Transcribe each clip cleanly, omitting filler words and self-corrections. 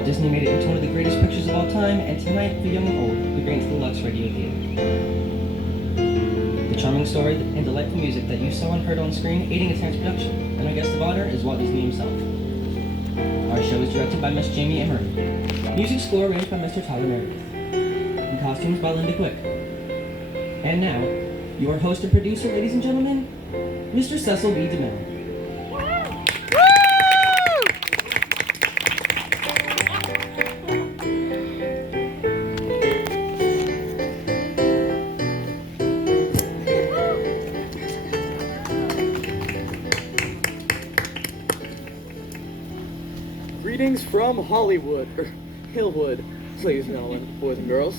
Walt Disney made it into one of the greatest pictures of all time, and tonight, for young and old, we bring it to the Lux Radio Theater. The charming story and delightful music that you saw and heard on screen aiding tonight's production, and our guest of honor is Walt Disney himself. Our show is directed by Miss Jamie Emery. Music score arranged by Mr. Tyler Meredith. And costumes by Linda Quick. And now, your host and producer, ladies and gentlemen, Mr. Cecil B. DeMille. Greetings from Hollywood, or Hillwood, ladies and gentlemen, boys and girls.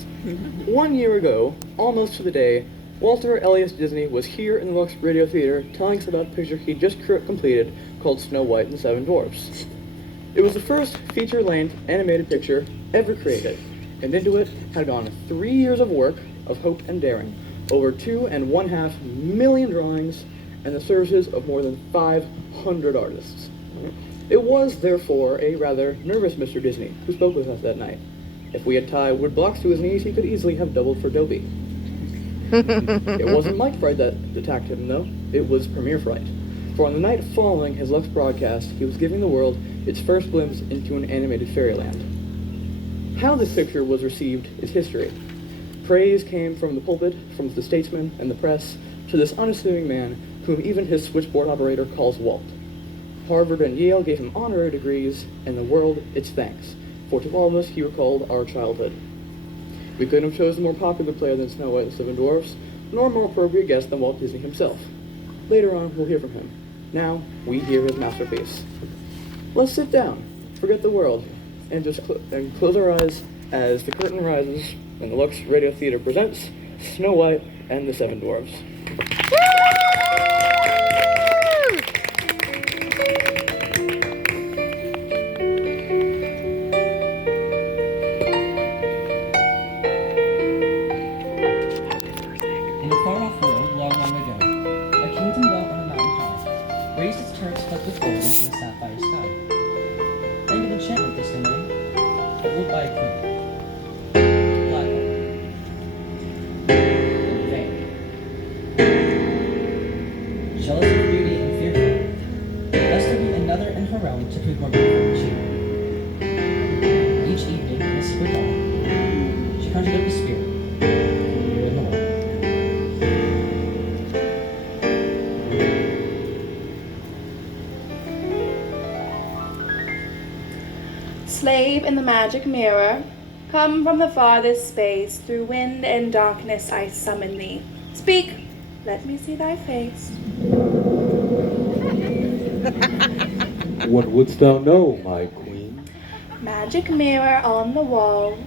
1 year ago, almost to the day, Walter Elias Disney was here in the Lux Radio Theater telling us about a picture he just completed called Snow White and the Seven Dwarfs. It was the first feature-length animated picture ever created, and into it had gone 3 years of work of hope and daring, over 2.5 million drawings, and the services of more than 500 artists. It was, therefore, a rather nervous Mr. Disney who spoke with us that night. If we had tied wood blocks to his knees, he could easily have doubled for Dobie. It wasn't mic fright that attacked him, though. It was premiere fright. For on the night following his Lux broadcast, he was giving the world its first glimpse into an animated fairyland. How this picture was received is history. Praise came from the pulpit, from the statesmen and the press, to this unassuming man whom even his switchboard operator calls Walt. Harvard and Yale gave him honorary degrees, and the world its thanks, for to all of us he recalled our childhood. We couldn't have chosen a more popular player than Snow White and the Seven Dwarfs, nor a more appropriate guest than Walt Disney himself. Later on, we'll hear from him. Now, we hear his masterpiece. Let's sit down, forget the world, and just close our eyes as the curtain rises and the Lux Radio Theater presents Snow White and the Seven Dwarfs. Slave in the magic mirror, come from the farthest space, through wind and darkness I summon thee. Speak, let me see thy face. What wouldst thou know, my queen? Magic mirror on the wall,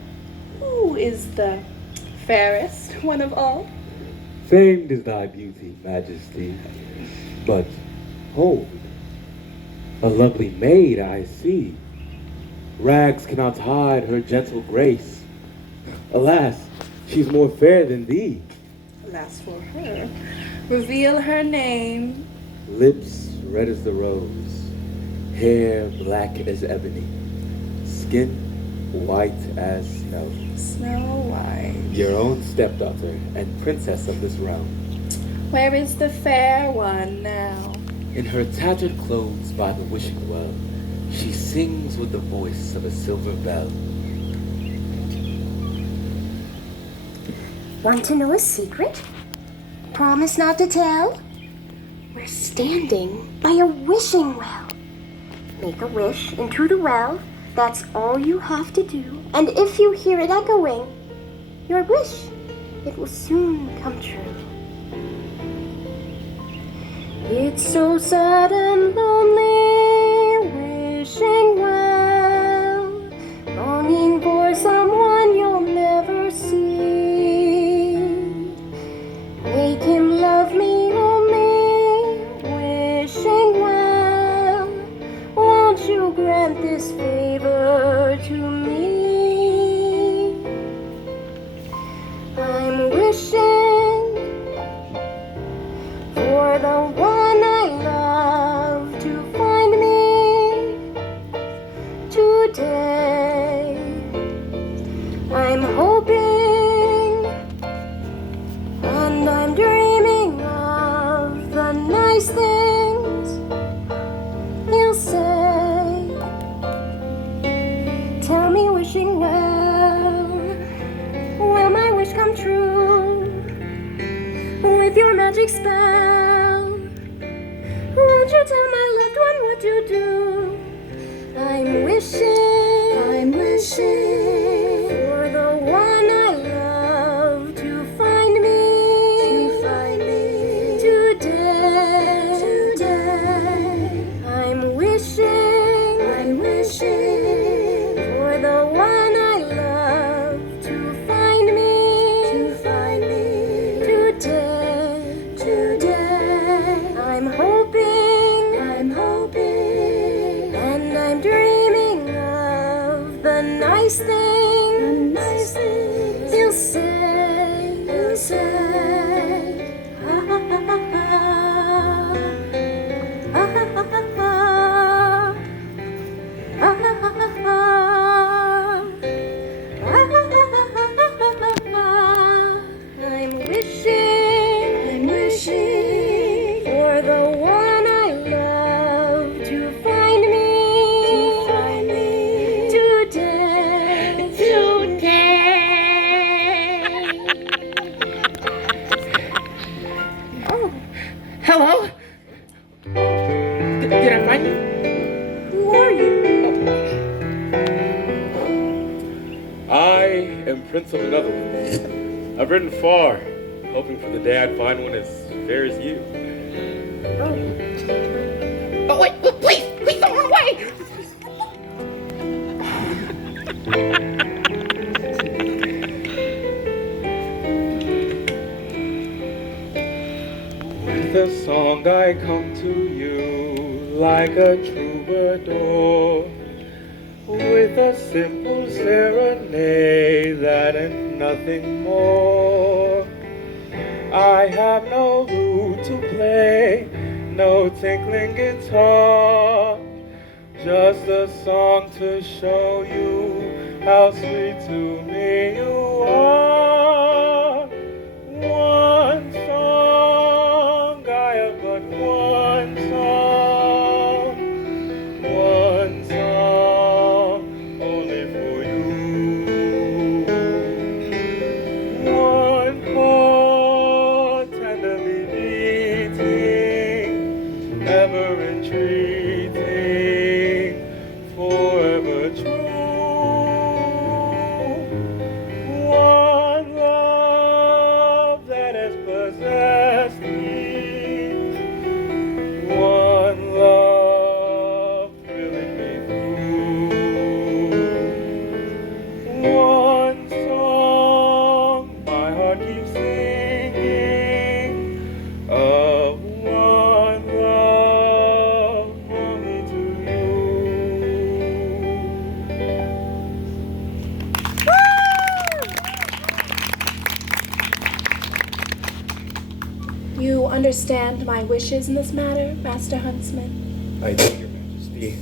who is the fairest one of all? Famed is thy beauty, majesty. But, hold, a lovely maid I see. Rags cannot hide her gentle grace. Alas, she's more fair than thee. Alas for her. Reveal her name. Lips red as the rose, hair black as ebony, skin white as snow. Snow White. Your own stepdaughter and princess of this realm. Where is the fair one now? In her tattered clothes by the wishing well, she sings with the voice of a silver bell. Want to know a secret? Promise not to tell? We're standing by a wishing well. Make a wish into the well. That's all you have to do. And if you hear it echoing, your wish, it will soon come true. It's so sad and lonely, wishing well, longing for someone you'll never see. Make him love me only, wishing well. Won't you grant this favor to me? I'm wishing for the one I love to find me today. magic spell. Won't you tell my loved one what you do? I'm wishing for the one I love to find me today. I'm wishing for the one I love to find me today. I'm hoping, and I'm dreaming of the nice things he'll say. Ah, ah, ah, ah, ah, ah, ah, ah, ah, ah, I'm wishing for the one I love to find me today. Oh, Hello? Did I find you? who are you? I am Prince of another one. I've ridden far, hoping for the day I'd find one as fair as you. Oh, wait, please, don't run away! With a song I come to you like a troubadour, with a simple serenade that and nothing more. I have no lute to play, no tinkling guitar, just a song to show you how sweet to me you are. One song, I have but one song, only for you. One heart tenderly beating, ever entreating, forever true. One love that has possessed me, one love thrilling me through. One song my heart keeps singing, of one love only to you. You understand my wishes in this matter, Master Huntsman? I do, Your Majesty.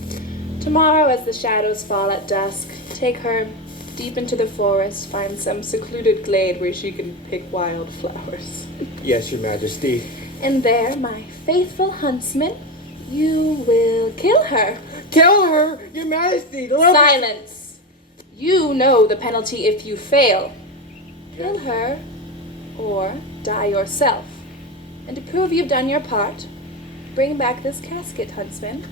Tomorrow, as the shadows fall at dusk, take her deep into the forest, find some secluded glade where she can pick wild flowers. Yes, Your Majesty. And there, my faithful huntsman, you will kill her. Kill her, Your Majesty! The love- Silence! You know the penalty if you fail. Kill her, or die yourself. And to prove you've done your part, bring back this casket, huntsman,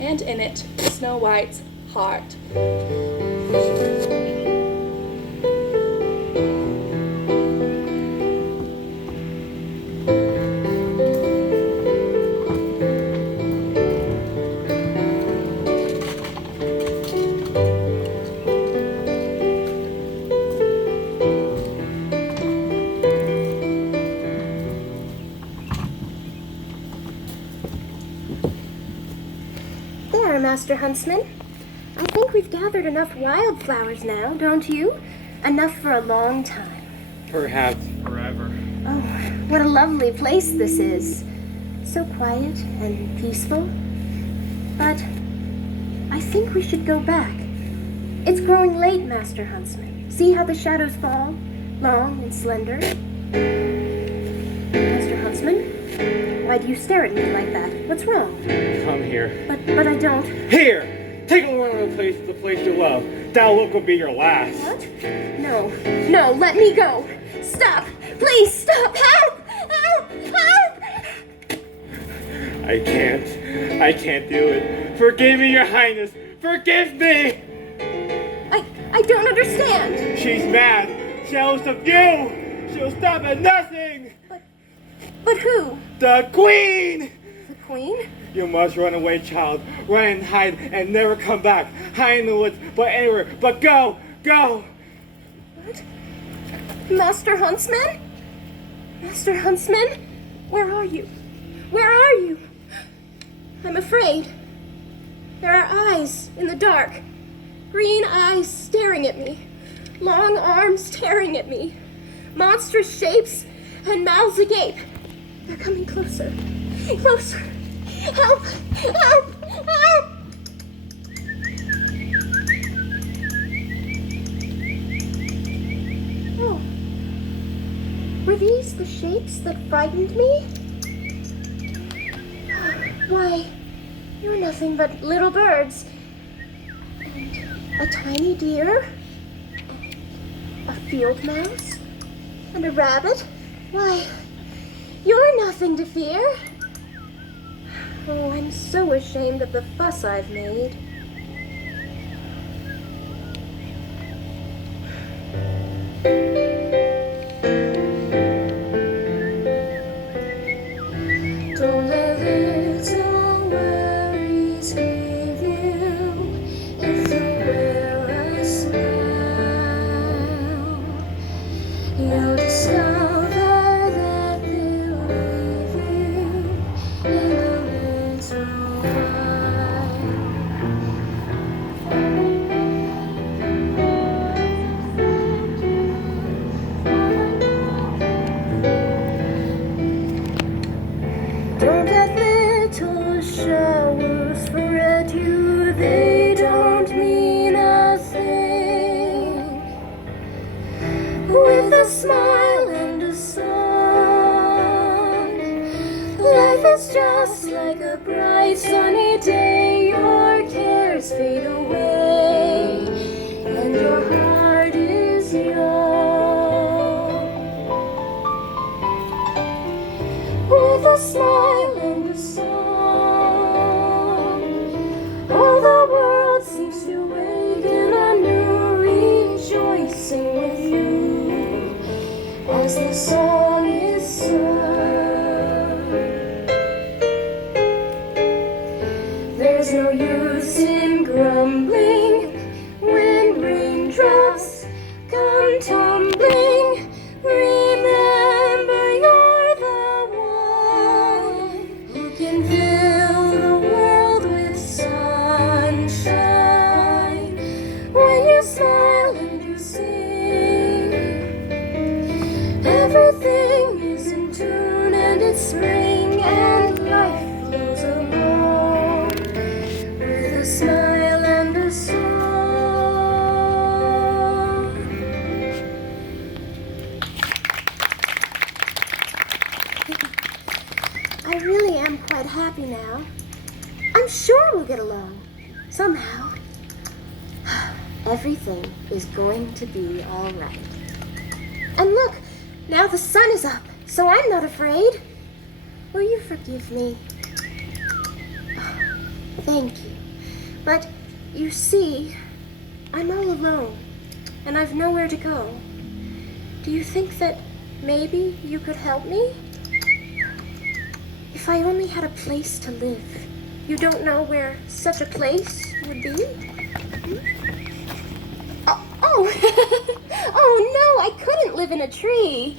and in it, Snow White's heart. There, Master Huntsman. I think we've gathered enough wildflowers now, don't you? Enough for a long time. Perhaps forever. Oh, what a lovely place this is. So quiet and peaceful. But I think we should go back. It's growing late, Master Huntsman. See how the shadows fall? Long and slender. Master Huntsman? Why do you stare at me like that? What's wrong? Come here. But I don't. Here! Take a look at the place you love. That look will be your last. What? No, let me go. Stop! Please stop! Help! Help! Help! I can't do it. Forgive me, Your Highness. Forgive me. I don't understand. She's mad. Jealous of you. She'll stop at nothing. But who? The Queen. The Queen? You must run away, child. Run and hide and never come back. Hide in the woods, but anywhere. But go. What? Master Huntsman? Master Huntsman? Where are you? Where are you? I'm afraid. There are eyes in the dark. Green eyes staring at me. Long arms tearing at me. Monstrous shapes and mouths agape. They're coming closer. Closer. Help! Help! Help! Oh. Were these the shapes that frightened me? Why, you're nothing but little birds. And a tiny deer. And a field mouse. And a rabbit. Why, you're nothing to fear. Oh, I'm so ashamed of the fuss I've made. Don't let little worries grieve you if you wear a smile. You'll discover that they'll leave you in a little while. Don't let little showers fret you, they don't mean a thing. With a smile and a song, life is just like a bright sunny day. Your cares fade away, and your heart is young. With a smile and a song, all the world seems to awaken anew, rejoicing with you as the song is sung. There's no use in grumbling when raindrops come tumbling. Remember, you're the one who can fill the world with sunshine. When you smile and you sing, everything is in tune and it's spring and life flows along with a smile and a song. I really am quite happy now. I'm sure we'll get along somehow. Everything is going to be all right. And look, now the sun is up, so I'm not afraid. Will you forgive me? Thank you. But you see, I'm all alone, and I've nowhere to go. Do you think that maybe you could help me? If I only had a place to live. You don't know where such a place would be? Oh, oh no, I couldn't live in a tree.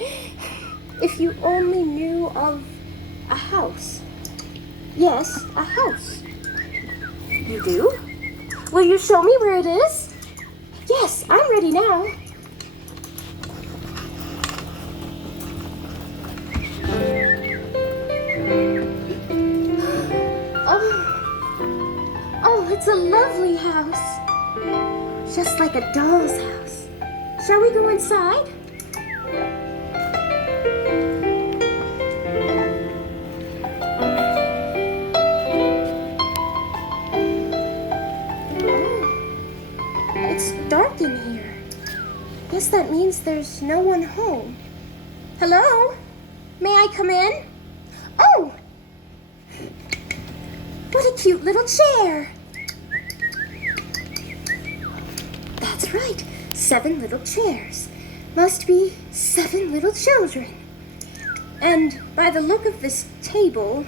If you only knew of a house. Yes, a house. You do? Will you show me where it is? Yes, I'm ready now. Oh, it's a lovely house. Just like a doll's house. Shall we go inside? Oh, it's dark in here. Guess that means there's no one home. Hello? May I come in? Oh! cute little chair. That's right, 7 little chairs. Must be 7 little children. And by the look of this table,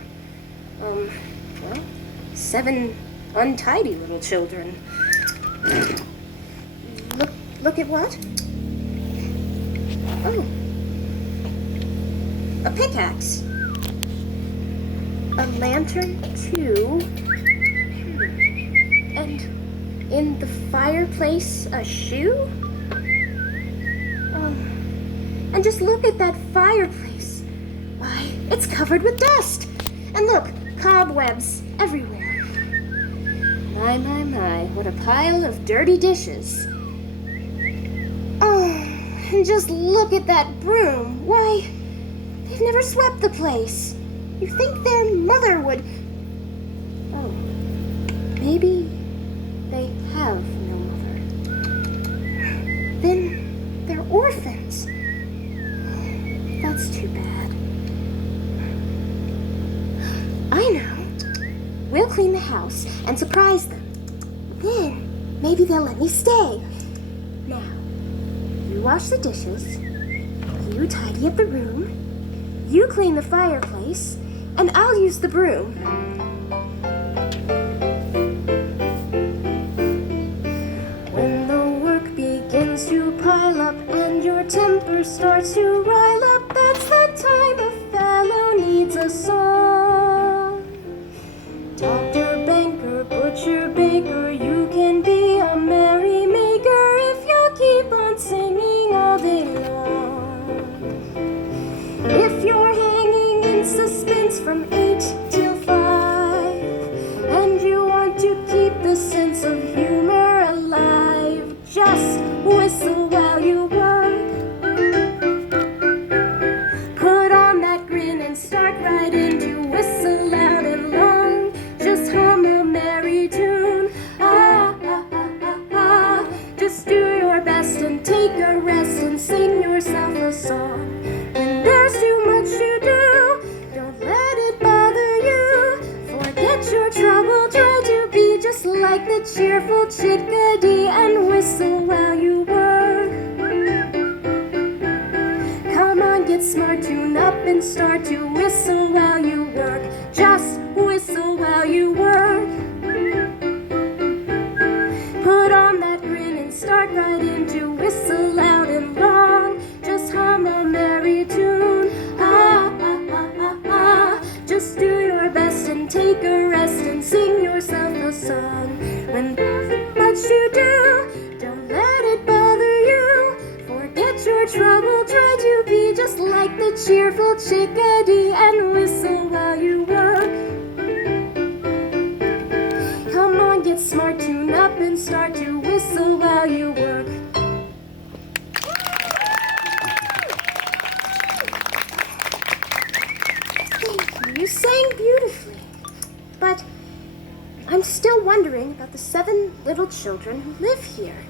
7 untidy little children. Look at what? Oh. A pickaxe. A lantern, too. And in the fireplace, a shoe? Oh. And just look at that fireplace. Why, it's covered with dust. And look, cobwebs everywhere. My, what a pile of dirty dishes. Oh, and just look at that broom. Why, they've never swept the place. You think their mother would... Oh, maybe they have no mother. Then they're orphans. That's too bad. I know. We'll clean the house and surprise them. Then, maybe they'll let me stay. Now, you wash the dishes, you tidy up the room, you clean the fireplace, and I'll use the broom. When the work begins to pile up and your temper starts to rile up, that's the time a fellow needs a song. Doctor, banker, butcher, baker, you can be a merry maker if you keep on singing all day long. If you're hanging in suspense from 8 till 5, and you want to keep the sense of humor alive, just whistle while you work. Put on that grin and start right in to whistle loud and long. Just hum a merry tune. Ah, ah, ah, ah, ah. Just do your best and take a rest and sing yourself a song. When there's too much to do, don't let it bother you. Forget your trouble, try to be just like the cheerful chickadee and whistle while you work. Come on, get smart, tune up and start to whistle while you work. Just whistle while you work. Put on that grin and start right in to whistle loud and long. Just hum a merry tune. Ah, ah, ah, ah, ah. Just do your best and take a rest and sing yourself a song. When there's much to do, don't let it bother you. Forget your trouble, try to be just like the cheerful chickadee and whistle while you work. Come on, get smart, tune up and start to whistle while you work. Thank you, you sang beautifully. But I'm still wondering about the 7 little children who live here.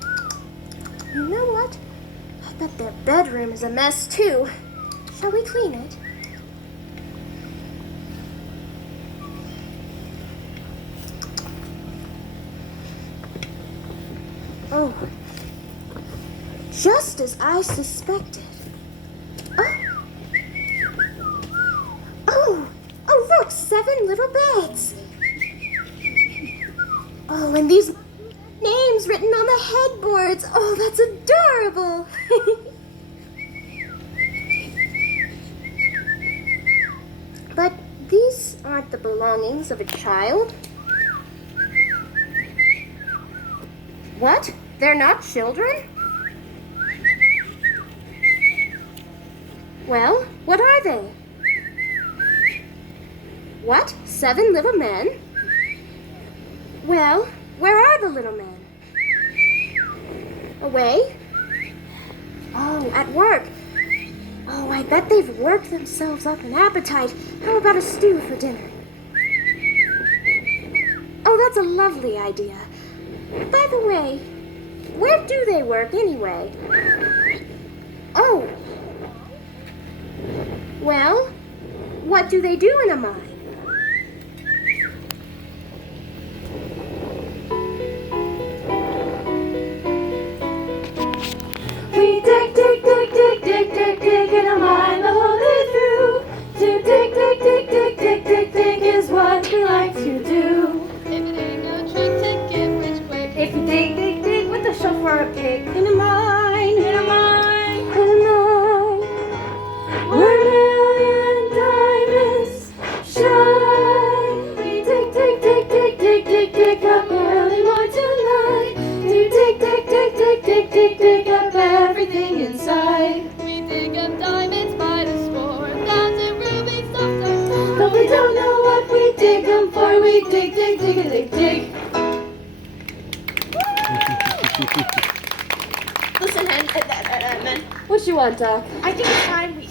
You know what? I bet their bedroom is a mess too. Shall we clean it? Oh, just as I suspected. Oh, look, 7 little beds. Oh, and these names written on the headboards. Oh, that's adorable. But these aren't the belongings of a child. What? They're not children? Well, what are they? What? 7 little men? Well, where are the little men? Away? Oh, at work. Oh, I bet they've worked themselves up an appetite. How about a stew for dinner? Oh, that's a lovely idea. By the way, where do they work anyway? Oh. Well, what do they do in a mine? dig, dig, dig, dig, dig, dig. Listen, Hen, What you want, Doc? I think it's time we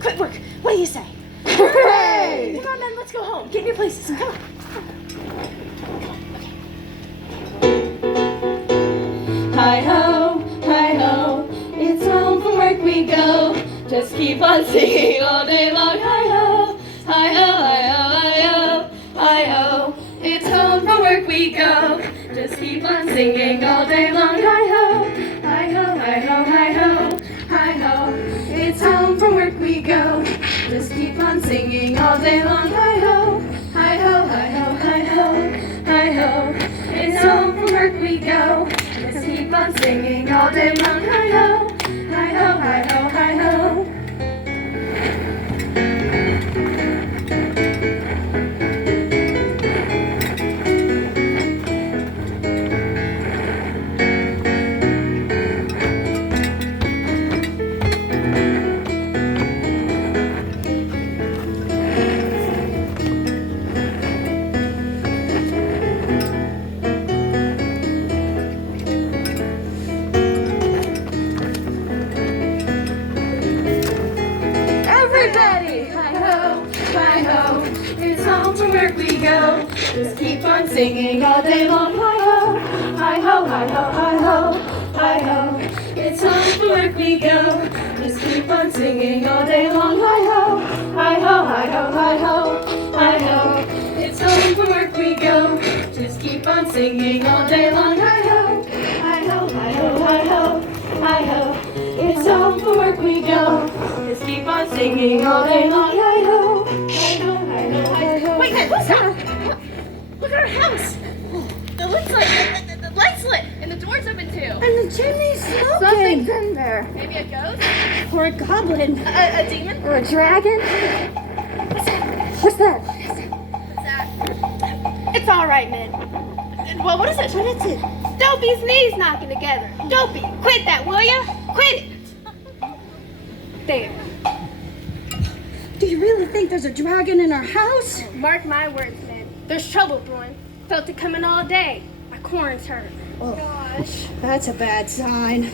quick work. What do you say? Hooray! Come on, men, let's go home. Get in your places. Come on. Hi ho, it's home from work we go. Just keep on singing all day long. Hi ho, hi ho, hi ho, hi ho, hi ho. It's home from work we go. Just keep on singing all day long. Hi ho, hi ho, hi ho, hi ho, hi ho. It's home from work we go. Just keep on singing all day long. Hi ho, hi ho, hi ho, hi ho, hi ho. It's home from work we go. Just keep on singing all day long. Hi ho, hi ho, hi ho, hi ho. Everybody! Hi ho, it's home from work we go. Just keep on singing all day long. Hi ho, hi ho, hi ho, hi ho, hi ho. It's home from work we go. Just keep on singing all day long. Hi ho, hi ho, hi ho, hi ho, hi ho. It's home from work we go. Just keep on singing all day long. Hi ho, hi ho, hi ho, hi ho, hi ho. It's home from work we go. Just keep on singing all day long. Hi ho, hi ho, hi ho, hi ho. Wait, man, what's that? Look at our house. The light's lit. The light's lit, and the door's open too. And the chimney's smoking. Something's in there. Maybe a ghost? Or a goblin. A demon? Or a dragon? What's that? What's that? What's that? It's all right, man. Well, what is it? What is it? Dopey's knees knocking together. Dopey, quit that, will ya? Quit it. There. Do you really think there's a dragon in our house? Mark my words, man. There's trouble brewing. Felt it coming all day. My corn's hurt. Oh. Gosh. That's a bad sign.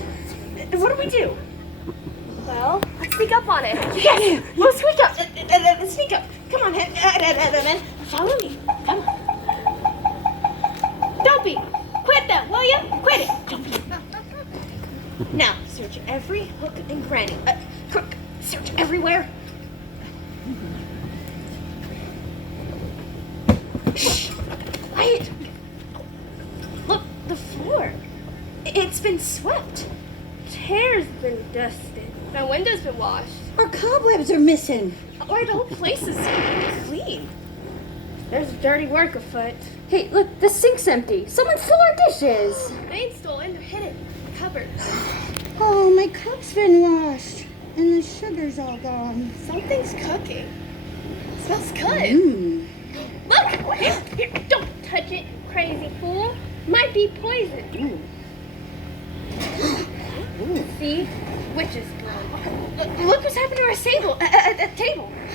What do we do? Well, let's sneak up on it. Yes! We'll sneak up. Sneak up. Come on, man. Follow me. Come on. Dopey, quit that, will ya? Quit it. Dopey. Now, search every hook and cranny. Crook. Search everywhere. Shh. Quiet. Look, the floor. It's been swept. Chair's been dusted. My window's been washed. Our cobwebs are missing. Why, the whole place is clean. There's dirty work afoot. Hey, look, the sink's empty. Someone stole our dishes. They ain't stolen, they're hidden. In the cupboard. Oh, my cup's been washed. And the sugar's all gone. Something's cooking. Smells good. Mmm. Look! Here, don't touch it, crazy fool. Might be poison. See? Witch's blood. Look what's happened to our table.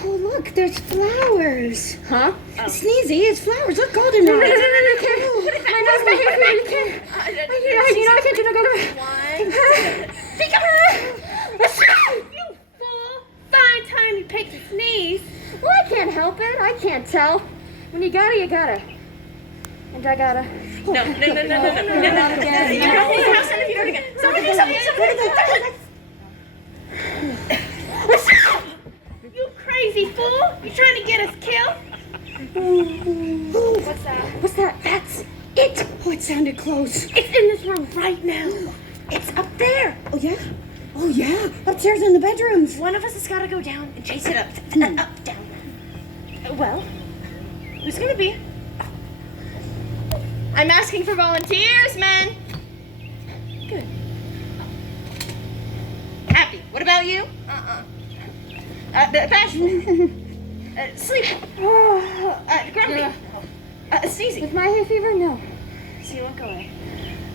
Oh, look, there's flowers. Huh? Sneezy, it's flowers. Look, golden No, rod. you can't. Put it back. I know, Put it but back. you can't. I can't do that. One. Pick up. You fool. Fine time you picked to sneeze. Well, I can't help it. I can't tell. When you gotta, you gotta. And I gotta. No. You don't do it again. Somebody do something. You crazy fool. You trying to get us killed? What's that? What's that? That's It. Oh, it sounded close. It's in this room right now. It's up there. Oh, yeah? Oh, yeah. Upstairs in the bedrooms. One of us has got to go down and chase it up. Up, down. Well, who's gonna be? I'm asking for volunteers, men. Good. Happy. What about you? Bashful. Sleep. Grumpy. Sneezy. with my hay fever? No. So you won't go away.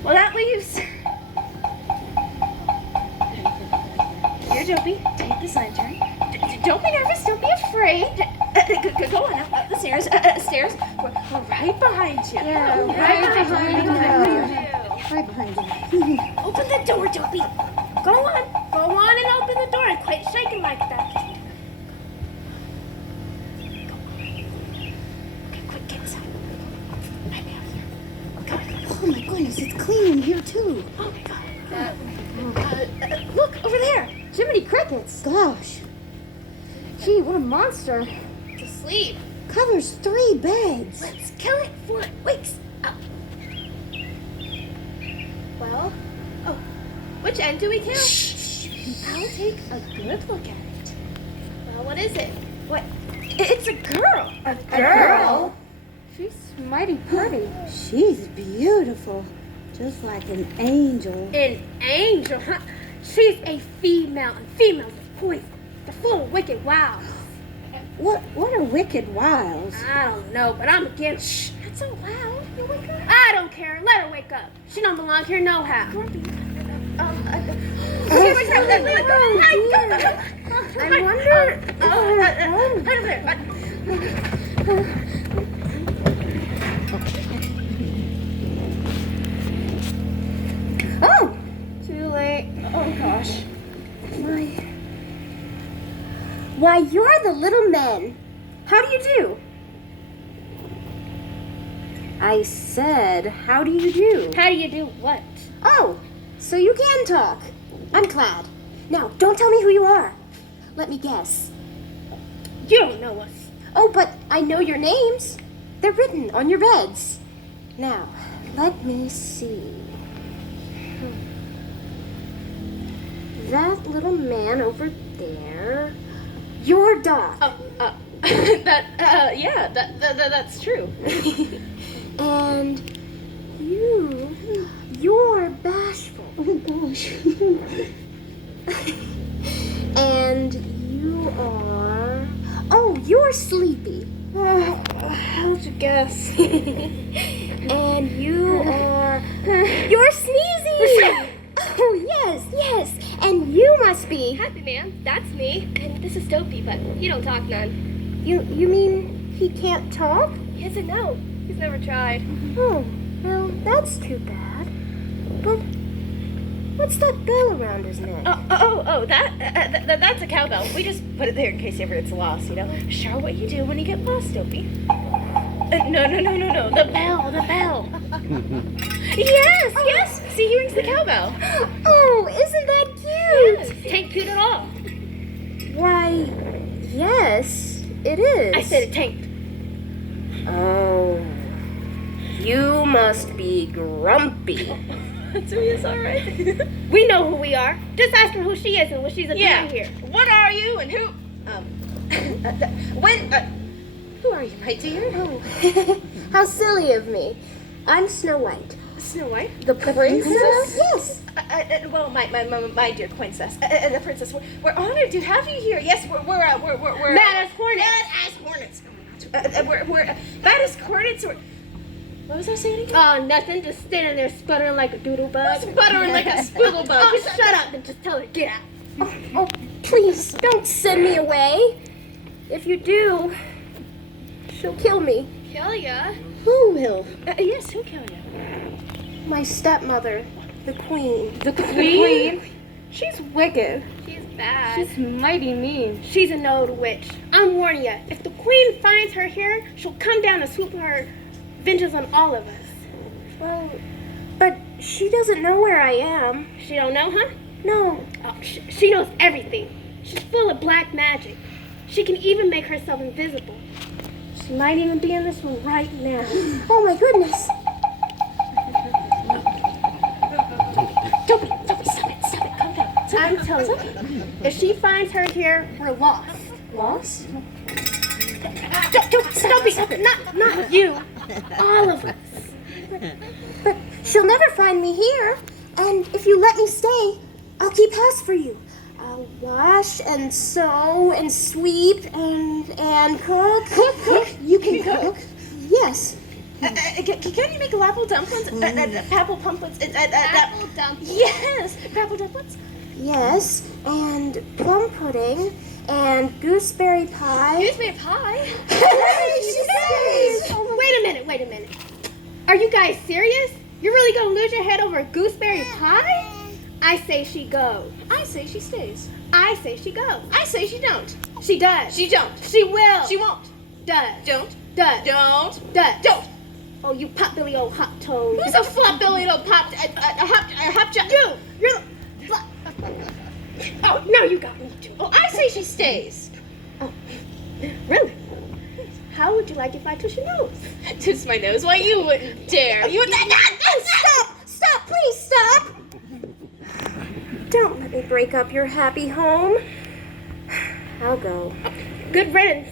Well, that leaves. Here, Dopey. Take this lantern. Don't be nervous. Don't be afraid. Go on up the stairs. stairs. We're right behind you. Yeah, right behind you. Right behind you. Open the door, Dopey. Go on and open the door and quit shaking like that. Okay, quick, get inside. Right now. Go. Oh my goodness, it's clean in here too. Oh my God. Look, over there. Jiminy crickets. Gosh. Gee, what a monster. To sleep. Covers 3 beds. Let's kill it before it wakes up. Well, which end do we kill? I'll take a good look at it. Well, what is it? What? It's a girl. A girl? She's mighty pretty. She's beautiful. Just like an angel. An angel, huh? She's a female, and females are poison. They're full of wicked wiles. What are wicked wiles? I don't know, but I'm against. Shh, not so loud. You'll wake her up. I don't care. Let her wake up. She don't belong here no how. Oh! Too late. Oh gosh. Why, you're the little men. How do you do? I said, how do you do? How do you do what? Oh, so you can talk. I'm glad. Now, don't tell me who you are. Let me guess. You don't know us. Oh, but I know your names. They're written on your beds. Now, let me see. That little man over there. You're Doc. That's true. And you're bashful. Oh gosh. And you are. Oh, you're sleepy. How'd you guess? And you are. You're sneezy. Oh yes. And you must be. Happy man, that's me. And this is Dopey, but he don't talk none. You mean he can't talk? Yes and no. He's never tried. Oh, well, that's too bad. But what's that bell around his neck? That's a cowbell. We just put it there in case ever it's lost, you know? Show what you do when you get lost, Dopey. No. The bell. Yes. See, he rings the cowbell. Oh, isn't that cute? Yes. Tain't cute at all. Why, yes, it is. I said it tain't. Oh, you must be grumpy. That's who he is, all right. We know who we are. Just ask her who she is and what she's doing here. What are you and who? Who are you, my dear? Oh, how silly of me. I'm Snow White. Snow White? The princess? Yes. Well, my dear princess, and the princess, we're honored to have you here. Yes, we're Mad as hornets. We're mad as hornets. What was I saying again? Oh, nothing. Just standing there sputtering like a doodle bug. Sputtering like a spoodle bug. Oh, shut up and just tell her to get out. Oh, please, don't send me away. If you do, she'll kill me. Kill ya? Who will? Yes, who'll kill ya? My stepmother, the queen. The queen? She's wicked. She's bad. She's mighty mean. She's an old witch. I'm warning ya. If the queen finds her here, she'll come down and swoop her vengeance on all of us. Well, but she doesn't know where I am. She don't know, huh? No. Oh, she knows everything. She's full of black magic. She can even make herself invisible. She might even be in this one right now. Oh my goodness. Don't stop it, calm down. I'm telling you, if she finds her here, we're lost. Lost? Stop it, not you, all of us. But she'll never find me here. And if you let me stay, I'll keep house for you. I'll wash and sew and sweep and cook. Cook? You can cook? Yes. Can you make apple dumplings? Apple dumplings? Apple dumplings? Yes, apple dumplings. Yes, and plum pudding and gooseberry pie. Gooseberry pie? Hey, she says! Wait a minute. Are you guys serious? You're really gonna lose your head over gooseberry pie? I say she goes. I say she stays. I say she goes. I say she don't. She does. She don't. She will. She won't. does. Don't. Does. Don't. Does. Don't. Oh, you pot-bellied old hot toad. Who's a flop-bellied old hop job? You're the... Oh, now you got me too. Well, I say she stays. Oh, really? How would you like if I touch your nose? Twist my nose. Why you wouldn't dare? You would Stop! Stop! Please stop! Don't let me break up your happy home. I'll go. Good riddance.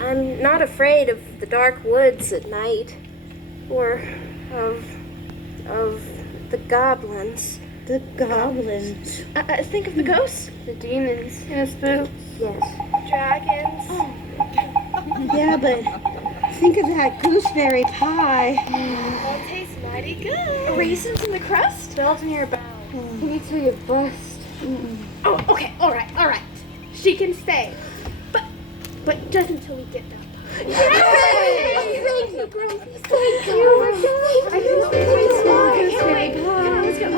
I'm not afraid of the dark woods at night. Or of the goblins. The goblins. Think of the ghosts. The demons. Yes, the Yes. dragons. Yeah, but think of that gooseberry pie. All tastes mighty good. Raisins in the crust? Bells in your bell. He needs to your bust. Oh, okay, all right. She can stay, but just until we get done. Thank you, Grumpy. Thank you. I didn't know Gooseberry pie. Let's go.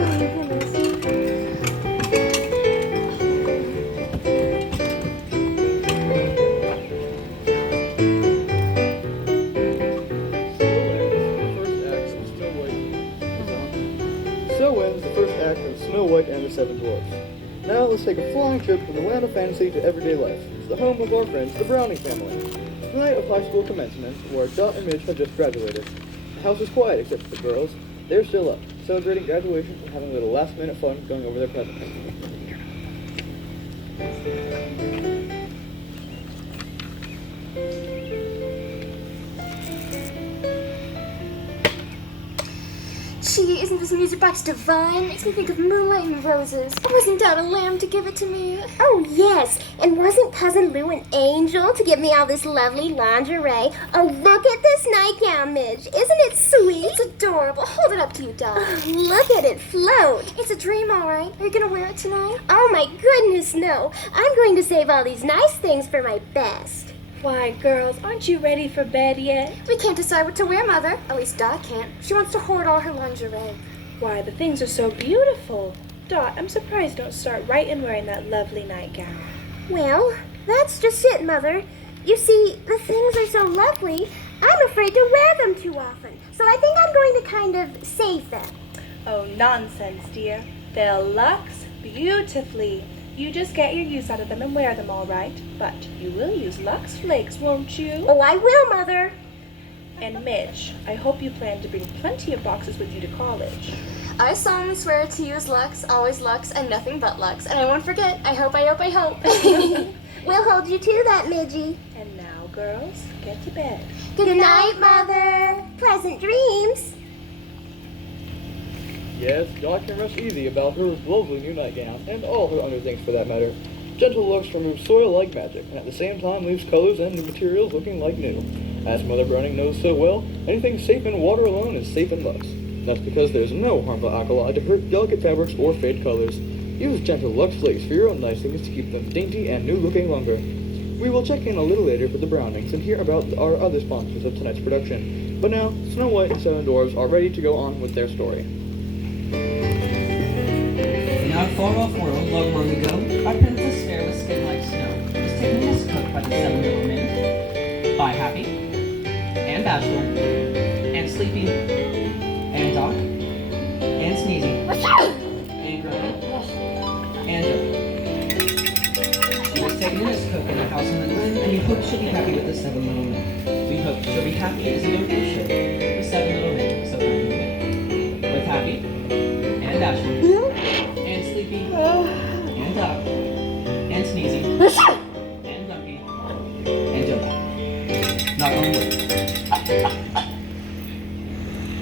So ends the first act of Snow White and the Seven Dwarfs. Now let's take a flying trip from the land of fantasy to everyday life. It's the home of our friends, the Browning family. It's the night of high school commencement, where Dot and Midge have just graduated. The house is quiet except for the girls. They're still up, celebrating graduation and having a little last-minute fun going over their presents. Gee, isn't this music box divine? Makes me think of moonlight and roses. Wasn't Dad a lamb to give it to me? Oh, yes. And wasn't Cousin Lou an angel to give me all this lovely lingerie? Oh, look at this nightgown, Midge. Isn't it sweet? It's adorable. Hold it up to you, Dad. Look at it float. It's a dream, all right. Are you going to wear it tonight? Oh, my goodness, no. I'm going to save all these nice things for my best. Why, girls, aren't you ready for bed yet? We can't decide what to wear, Mother. At least Dot can't. She wants to hoard all her lingerie. Why, the things are so beautiful. Dot, I'm surprised you don't start right in wearing that lovely nightgown. Well, that's just it, Mother. You see, the things are so lovely, I'm afraid to wear them too often. So I think I'm going to kind of save them. Oh, nonsense, dear. They'll lux beautifully. You just get your use out of them and wear them all right. But you will use Lux Flakes, won't you? Oh, I will, Mother. And Midge, I hope you plan to bring plenty of boxes with you to college. I solemnly swear to use Lux, always Lux, and nothing but Lux. And I won't forget. I hope. We'll hold you to that, Midgie. And now, girls, get to bed. Good night, Mother. Pleasant dreams. Yes, Dot can rest easy about her lovely new nightgown, and all her underthings for that matter. Gentle Lux removes soil like magic, and at the same time leaves colors and new materials looking like new. As Mother Browning knows so well, anything safe in water alone is safe in Lux. That's because there's no harmful alkali to hurt delicate fabrics or fade colors. Use Gentle Lux Flakes for your own nice things to keep them dainty and new-looking longer. We will check in a little later for the Brownings and hear about our other sponsors of tonight's production. But now, Snow White and Seven Dwarfs are ready to go on with their story. In our far-off world, long, long ago, our princess fair was skin like snow, was taken as cook by the seven little men, by Happy, and Bachelor, and Sleepy, and Doc, and Sneezy, and Grumpy, and Joe. She was taken as cook in a house in the glen, and we hope she'll be happy with the seven little men. We hope she'll be happy as a young girl should, with seven little men so kindly made. With Happy, and Bachelor, and Sleepy, and Doc, and Sneezy, and Grumpy, and Joe. Knock on wood.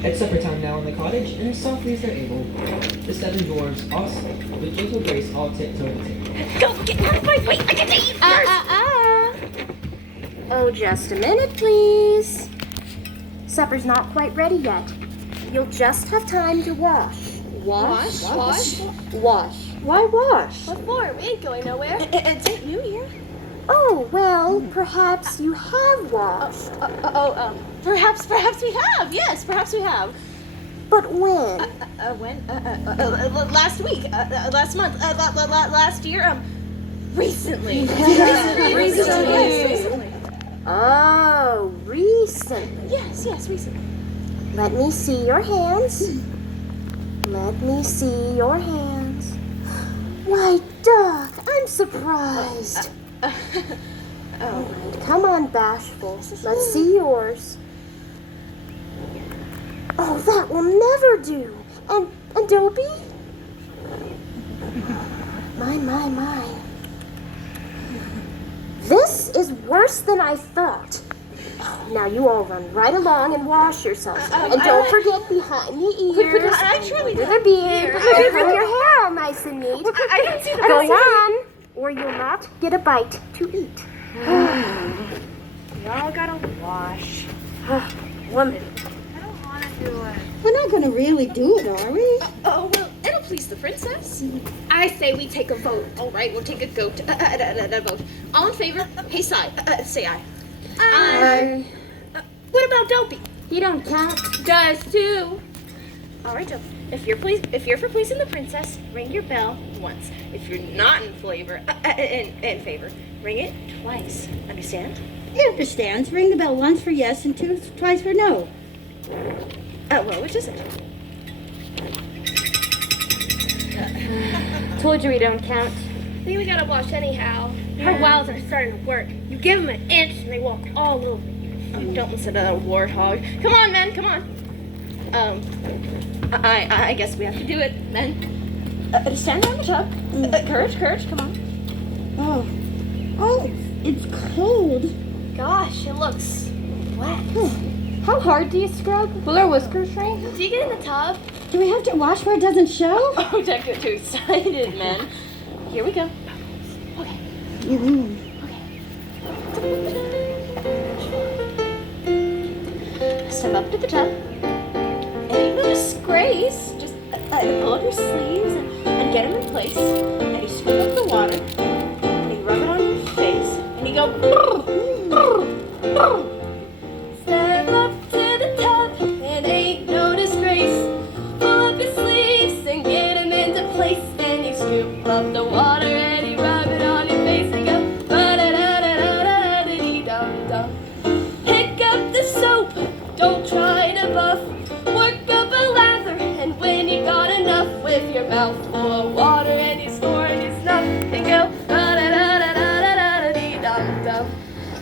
It's supper time now in the cottage, and as softly as they're able, the seven dwarves all sleep, with gentle grace all tiptoe to tip. Go get out of my way. I get to eat first. Oh, just a minute, please. Supper's not quite ready yet. You'll just have time to wash. Wash? Wash. Why wash? What for? We ain't going nowhere. It's Aunt New Year. Oh, well, perhaps you have washed. Perhaps we have. Yes, perhaps we have. But when? When? Last week. Last month. Last year. Recently. Recently. Oh, recently. Yes, recently. Let me see your hands. Let me see your hands. Why, Doc, I'm surprised. All right, come on, Bashful. Let's see yours. Oh, that will never do. And Dopey? My. This is worse than I thought. Now you all run right along and wash yourselves. And don't forget behind the ears, under the beard, and comb your hair all nice and neat. I don't see the Go on, or you'll not get a bite to eat. We all gotta wash. Woman. I don't want to do it. We're not going to really do it, are we? Oh, well, it'll please the princess. I say we take a vote. All right, we'll take a vote. A vote. All in favor? Hey, say aye. Aye. What about Dopey? He don't count. Does too. All right, Dopey. If you're for pleasing the princess, ring your bell once. If you're not in favor, ring it twice. Understand? He understands. Ring the bell once for yes and twice for no. Well, which is it? Told you we don't count. I think we gotta wash anyhow. Our wiles are starting to work. You give them an inch and they walk all over you. Oh, don't listen to that warthog. Come on, men, come on. I guess we have to do it, men. Stand on the tub. Courage, come on. Oh, it's cold. Gosh, it looks wet. How hard do you scrub? Will our whiskers shrink? Do you get in the tub? Do we have to wash where it doesn't show? Oh, don't get too excited, men. Here we go. Okay. Step up to the tub. And you notice Grace just pull up your sleeves and get them in place. And you scoop up the water. And you rub it on your face. And you go. Step up to the tub. And ain't no disgrace. Pull up your sleeves and get them into place. Then you scoop up the water and you rub it on your face and go. Ba-da-da-da-da-da-da-dee-dum-dum. Pick up the soap. Don't try to buff. Work up a lather, and when you got enough with your mouth full of water and you store and you snuff and go da-da-da-da-da-da-da-dee-dum-dum.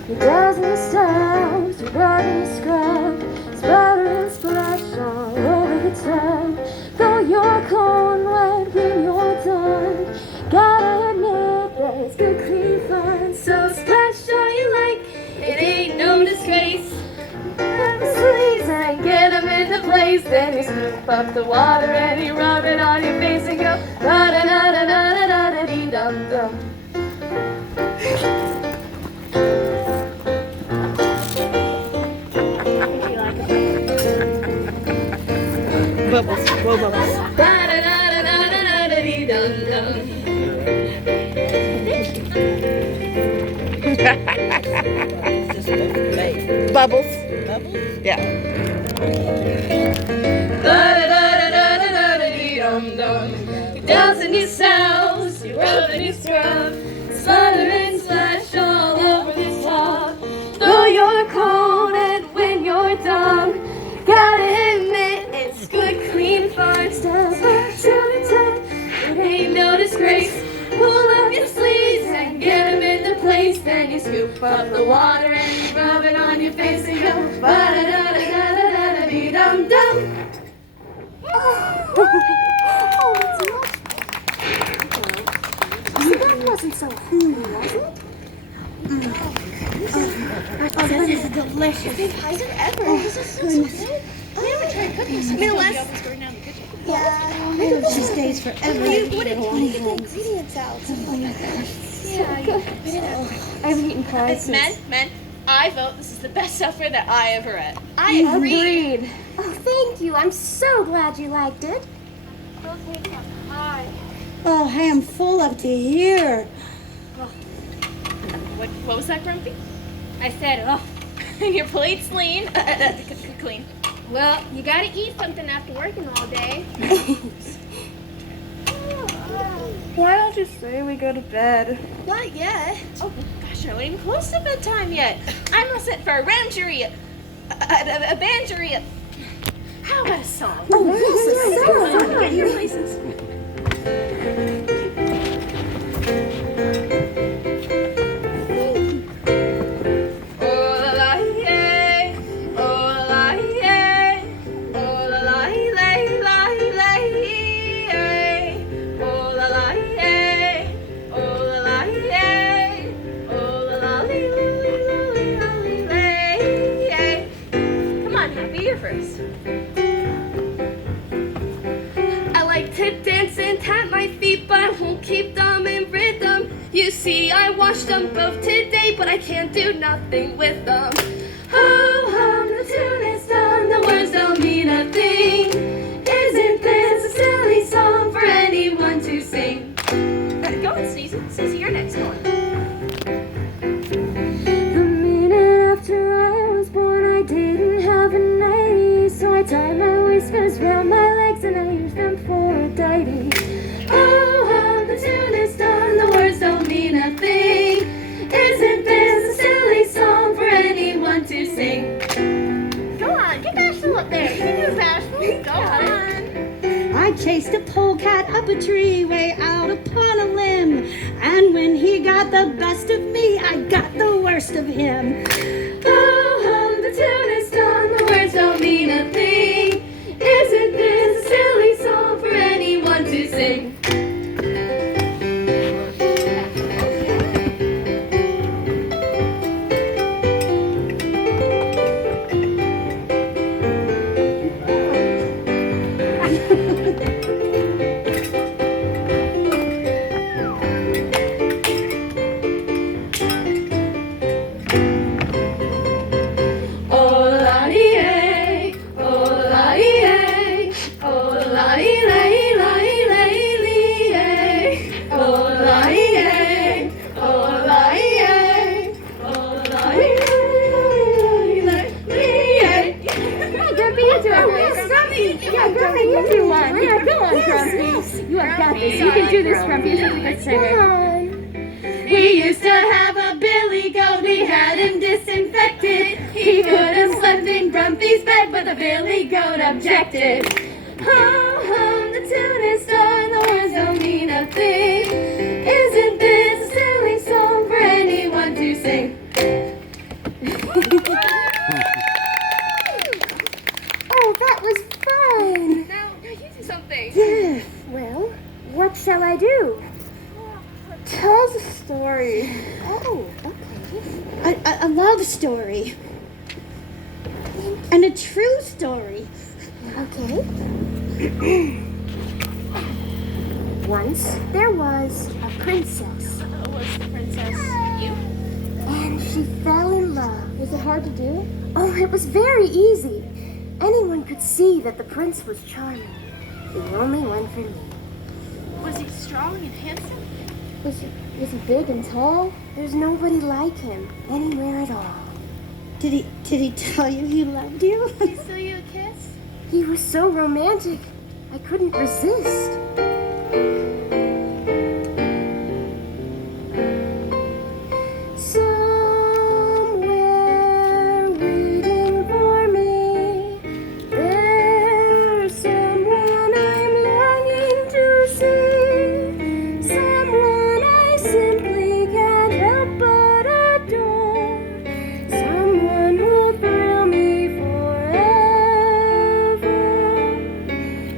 You does and stops, you rub and you scrub, splatter and splash all over the tub. Though you're cold and wet when you're done, gotta admit that it's good clean fun. So splash all you like, it ain't no disgrace. Sleeves and Get them into place, then you scoop up the water and you rub it on your face and go da-da-da-da-da-da-da-dee-dum-dum. Bubbles, blow bubbles. Da-da-da-da-da-da-da-dee-dum-dum. Bubbles. Yeah. Da-da-da-da-da-da-dee-dum-dum. You're dancing your sounds, you're rubbing your scrub, slather and splash all over this tub. Though you're cold and when you're done, gotta admit it's good clean fun. Step up to the tub, it ain't no disgrace. Pull up your sleeves and get them into place. Then you scoop up the water and you rub it on your face and go ba-da-da-da-da-da-da-dee-dum-dum. oh, that's much better. See, that wasn't so horny, was it? This is delicious. Big highs ever. This is so good. I never tried cooking something. Yeah. She stays forever. What did you get the ingredients out? I've eaten pies. Men, I vote this is the best supper that I ever had. I agree. Agreed. Oh, thank you. I'm so glad you liked it. Those make a pie. Oh, I am full up to here. What was that, Grumpy? I said, oh, Your plate's clean. Clean. well, you gotta eat something after working all day. Why don't you say we go to bed? Not yet. Oh gosh, we're not even close to bedtime yet. I'm all set for a rangeria, a bangeria. How about a song? Oh, yes, Come on, get your places. First. I like to dance and tap my feet, but I won't keep them in rhythm. You see, I washed them both today, but I can't do nothing with them. Ho hum, the tune is done, the words don't mean a thing. Isn't this a silly song for anyone to sing? Go on, Stacey. Stacey, you're next. Go on. The minute after I was born, I didn't have a name, so I tied my whiskers round my legs and I used them for a diary. Oh, how the tune is done, the words don't mean a thing. Isn't this a silly song for anyone to sing? Go on, get Bashful up there. You can do Bashful. Go on. I chased a polecat up a tree way out upon a limb, and when he got the best of me, I got the worst of him. Oh, hum, the tune is done, the words don't mean a thing. Isn't this a silly song for anyone to sing? He used to have a billy goat, we had him disinfected. He could have slept in Grumpy's bed, but the billy goat objected. Ho hum, the tune is done, the words don't mean a thing. Isn't this a silly song for anyone to sing? Oh, that was fun. Now you do something. Yeah. Well, what shall I do? Tell us a story. Oh, okay. A love story. And a true story. Okay. Once there was a princess, Was the princess you? and she fell in love. Was it hard to do? Oh, it was very easy. Anyone could see that the prince was charming. The only one for me. Was he strong and handsome? Was he big and tall? There's nobody like him anywhere at all. Did he tell you he loved you? Did he steal you a kiss? He was so romantic, I couldn't resist. Somewhere waiting for me, there's someone I'm longing to see, someone I simply can't help but adore, someone who'll thrill me forever.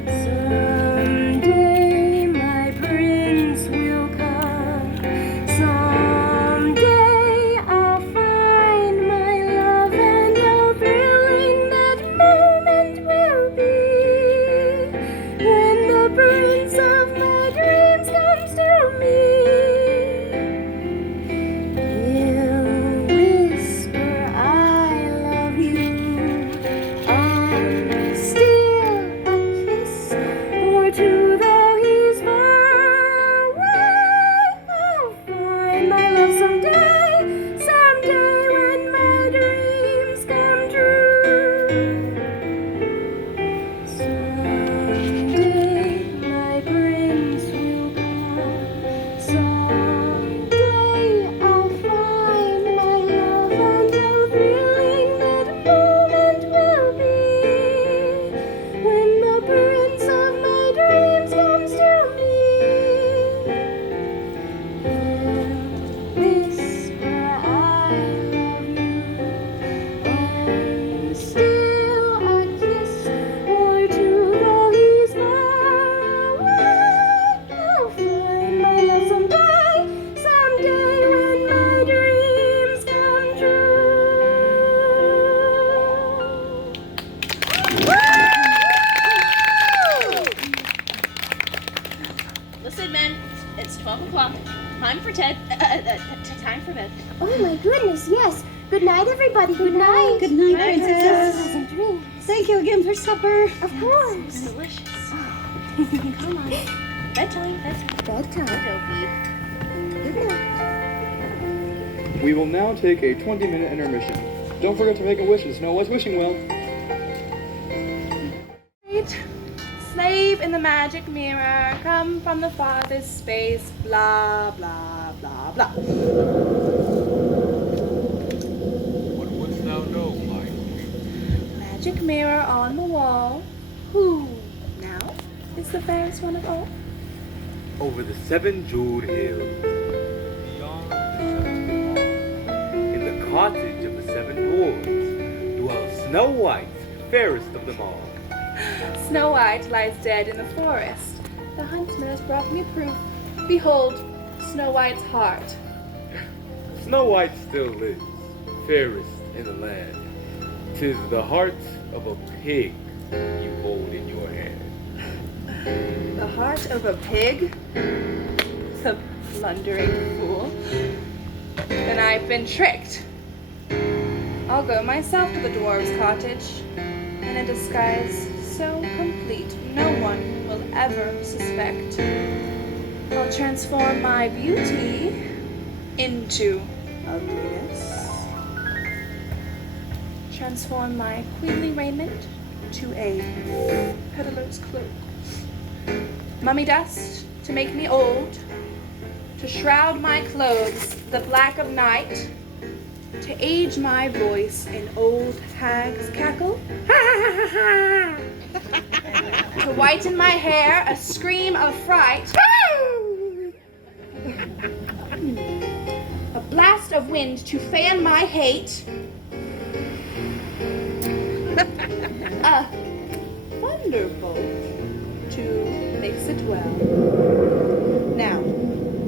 Someday my Good night, everybody. Good night. Good night, Princess. Pleasant dreams. Thank you again for supper. Of course. Delicious. Come on. Bedtime. Bedtime. Good night. We will now take a 20-minute intermission. Don't forget to make a wish in Snow White's wishing well. Slave in the magic mirror, come from the farthest space, blah, blah, blah, blah. What wouldst thou know, my queen? Magic mirror on the wall, who now is the fairest one of all? Over the 7 jeweled hills, beyond the 7 walls, in the cottage of the 7 dwarfs, dwells Snow White, fairest of them all. Snow White lies dead in the forest. The huntsman has brought me proof. Behold, Snow White's heart. Snow White still lives, fairest in the land. 'Tis the heart of a pig you hold in your hand. The heart of a pig? The blundering fool. Then I've been tricked. I'll go myself to the dwarves' cottage, in a disguise so complete no one will ever suspect. I'll transform my beauty into ugliness. Transform my queenly raiment to a peddler's cloak. Mummy dust to make me old, to shroud my clothes the black of night, to age my voice in old hag's cackle, to whiten my hair a scream of fright, a blast of wind to fan my hate, a thunderbolt to mix it well. Now,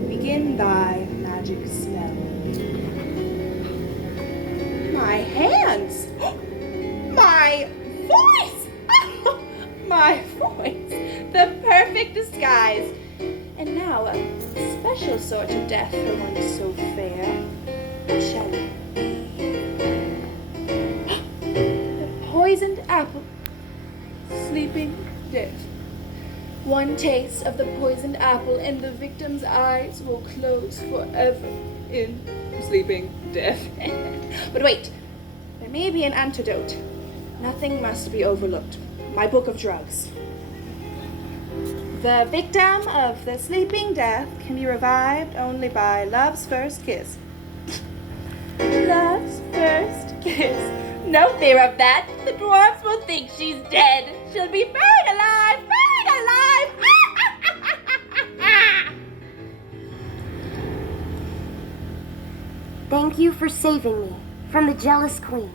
begin thy magic spell. My hands! My voice! My voice! The perfect disguise! And now a special sort of death for one so fair. What shall it be? The poisoned apple. Sleeping death. One taste of the poisoned apple and the victim's eyes will close forever in sleeping death. But wait, there may be an antidote. Nothing must be overlooked. My book of drugs. The victim of the sleeping death can be revived only by love's first kiss. Love's first kiss. No fear of that. The dwarfs will think she's dead. She'll be buried alive, buried alive. Thank you for saving me from the jealous queen.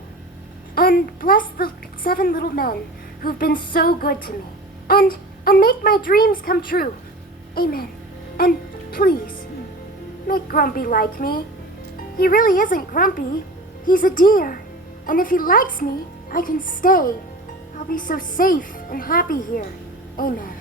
And bless the 7 little men who've been so good to me. And make my dreams come true. Amen. And please, make Grumpy like me. He really isn't grumpy. He's a dear. And if he likes me, I can stay. I'll be so safe and happy here. Amen.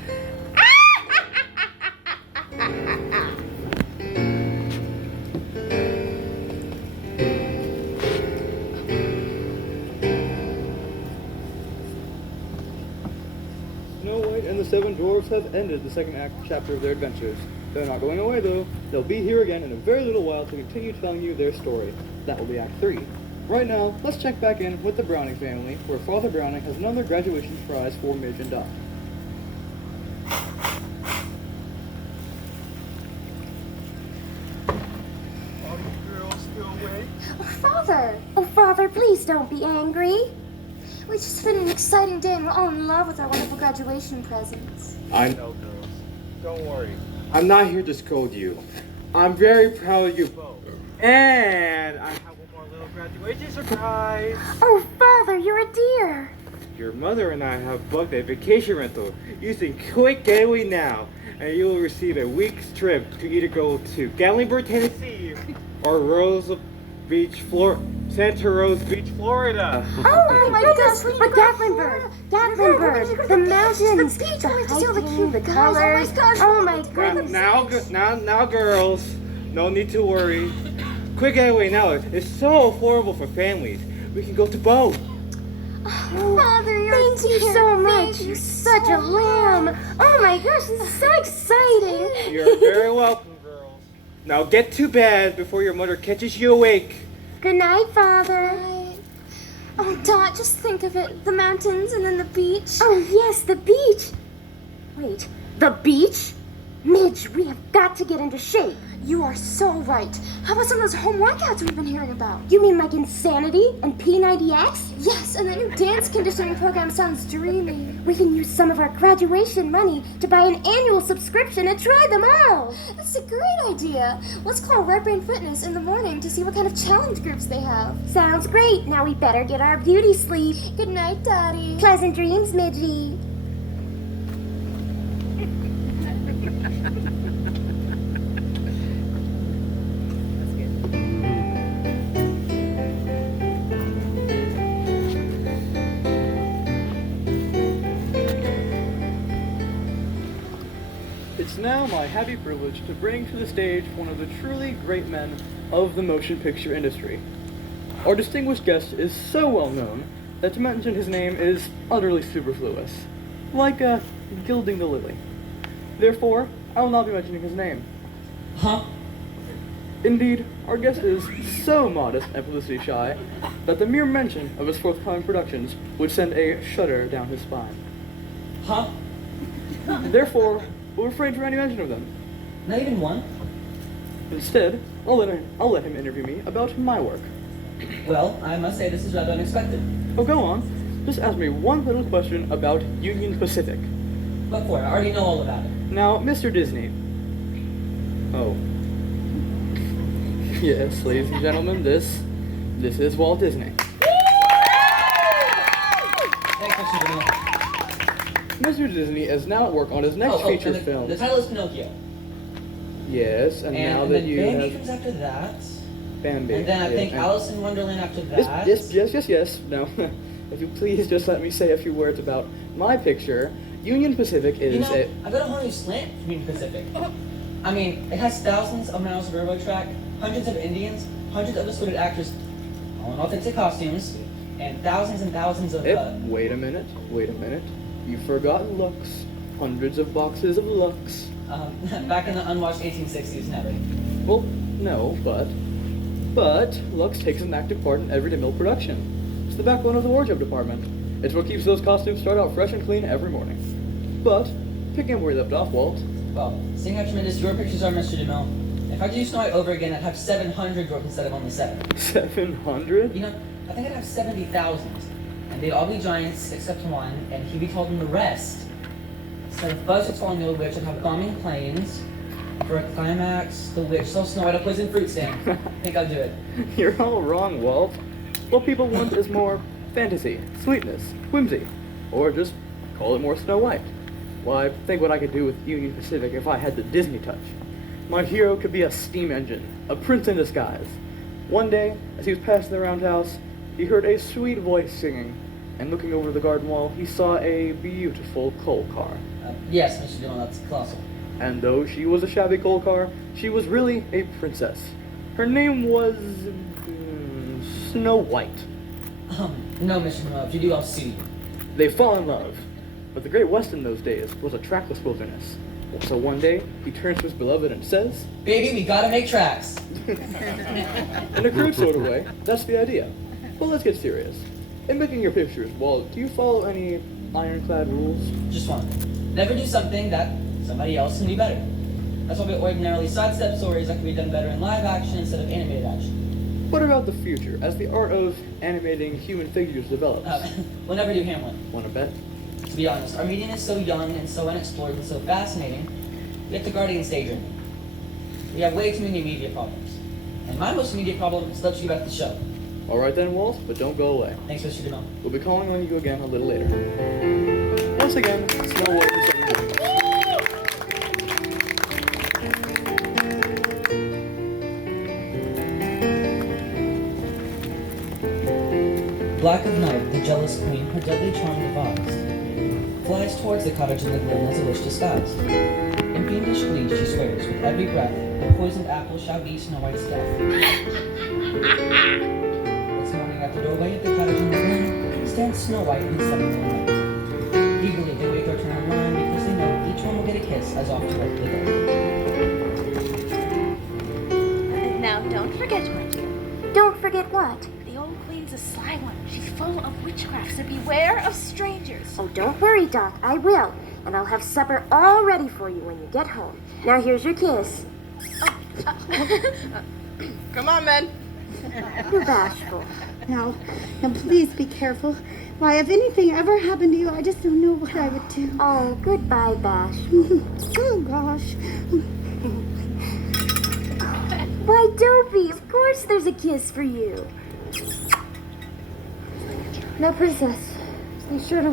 Snow White and the 7 dwarfs have ended the second chapter of their adventures. They're not going away though. They'll be here again in a very little while to continue telling you their story. That will be Act 3. Right now, let's check back in with the Browning family, where Father Browning has another graduation prize for Midge and Dot. Are you girls still awake? Oh, Father, please don't be angry. We just spent an exciting day and we're all in love with our wonderful graduation presents. I know, girls. Don't worry. I'm not here to scold you. I'm very proud of you both. And I have one more little graduation surprise. Oh, Father, you're a dear. Your mother and I have booked a vacation rental using Quick Gateway now, and you will receive a week's trip to either go to Gatlinburg, Tennessee, or Santa Rose Beach, Florida. Oh my gosh, but Gatlinburg, the mountains, the hiking, the colors. Oh my goodness. Now, girls, no need to worry. Quick getaway now. It's so affordable for families. We can go to both. Father, thank you so much. You're such a lamb. Oh my gosh, this is so exciting. You're very welcome, girls. Now get to bed before your mother catches you awake. Good night, Father. Oh, Dot, just think of it. The mountains and then the beach. Oh, yes, the beach. Wait, the beach? Midge, we have got to get into shape. You are so right. How about some of those home workouts we've been hearing about? You mean like Insanity and P90X? Yes, and that new dance conditioning program sounds dreamy. We can use some of our graduation money to buy an annual subscription and try them all. That's a great idea. Let's call Red Brain Fitness in the morning to see what kind of challenge groups they have. Sounds great. Now we better get our beauty sleep. Good night, Daddy. Pleasant dreams, Midgey. It's now my happy privilege to bring to the stage one of the truly great men of the motion picture industry. Our distinguished guest is so well known that to mention his name is utterly superfluous, like gilding the lily. Therefore, I will not be mentioning his name. Huh? Indeed, our guest is so modest and publicity shy that the mere mention of his forthcoming productions would send a shudder down his spine. Huh? Therefore, we'll refrain from any mention of them. Not even one? Instead, I'll let him interview me about my work. Well, I must say this is rather unexpected. Oh, go on. Just ask me one little question about Union Pacific. What for? I already know all about it. Now, Mr. Disney. Oh. Yes, ladies and gentlemen, this is Walt Disney. Thanks, Mr. Bruno. Mr. Disney is now at work on his next feature and film. the title is Pinocchio. Yes, and now And that then you Bambi have comes after that. Bambi. And then I think and- Alice in Wonderland after that. Yes. Now, if you please just let me say a few words about my picture. Union Pacific is You know, a... I got a whole new slant from Union Pacific. I mean, it has thousands of miles of railroad track, hundreds of Indians, hundreds of assorted actors, all in authentic costumes, and thousands of... Wait a minute. You forgot Lux. Hundreds of boxes of Lux. back in the unwashed 1860s, never. Well, no, but Lux takes an active part in everyday mill production. It's the backbone of the wardrobe department. It's what keeps those costumes start out fresh and clean every morning. But, picking up where you left off, Walt. Well, seeing how tremendous your pictures are, Mr. DeMille, if I could do Snow White over again, I'd have 700 growth instead of only 7. 700? You know, I think I'd have 70,000. And they'd all be giants except one, and he'd be told them the rest. Instead of Buzz was following the old witch, I'd have bombing planes. For a climax, the witch sells Snow White a poison fruit stand. I think I'll do it. You're all wrong, Walt. What people want is more fantasy, sweetness, whimsy, or just call it more Snow White. Well, I think what I could do with Union Pacific if I had the Disney touch. My hero could be a steam engine, a prince in disguise. One day, as he was passing the roundhouse, he heard a sweet voice singing, and looking over the garden wall, he saw a beautiful coal car. Yes, Mr. Dillon, that's colossal. And though she was a shabby coal car, she was really a princess. Her name was... Snow White. No, Mr. Dillon, if you do, I'll sue you. They fall in love. But the Great West in those days was a trackless wilderness. So one day, he turns to his beloved and says... Baby, we gotta make tracks. In a crude sort of way, that's the idea. But let's get serious. In making your pictures, Walt, do you follow any ironclad rules? Just one. Never do something that somebody else can do better. That's why we ordinarily sidestep stories that can be done better in live action instead of animated action. What about the future, as the art of animating human figures develops? We'll never do Hamlet. Wanna bet? To be honest, our medium is so young and so unexplored and so fascinating, we have to guard against daydreaming. We have way too many media problems. And my most immediate problem is let's get back to the show. Alright then, Walt, but don't go away. Thanks, Mr. DeMille. We'll be calling on you again a little later. Once again, Snow White and 7 Dwarfs. Black of night, the jealous queen, her deadly charm devised. flies towards the cottage in the glen as a wish disguised. In fiendish glee she swears, with every breath, the poisoned apple shall be Snow White's death. This morning at the doorway of the cottage in the glen stands Snow White and 7 little men. Eagerly they wait their turn in line because they know each one will get a kiss as off to work they go. Now, don't forget, my dear. Don't forget what? The old queen's a sly one. She's full of witchcraft, so beware of strangers. Oh, don't worry, Doc. I will. And I'll have supper all ready for you when you get home. Now here's your kiss. Come on, men. You're bashful. Now, please be careful. Why, if anything ever happened to you, I just don't know what I would do. Oh, goodbye, Bash. Oh, gosh. Why, Dopey, of course there's a kiss for you. Now, Princess, be sure to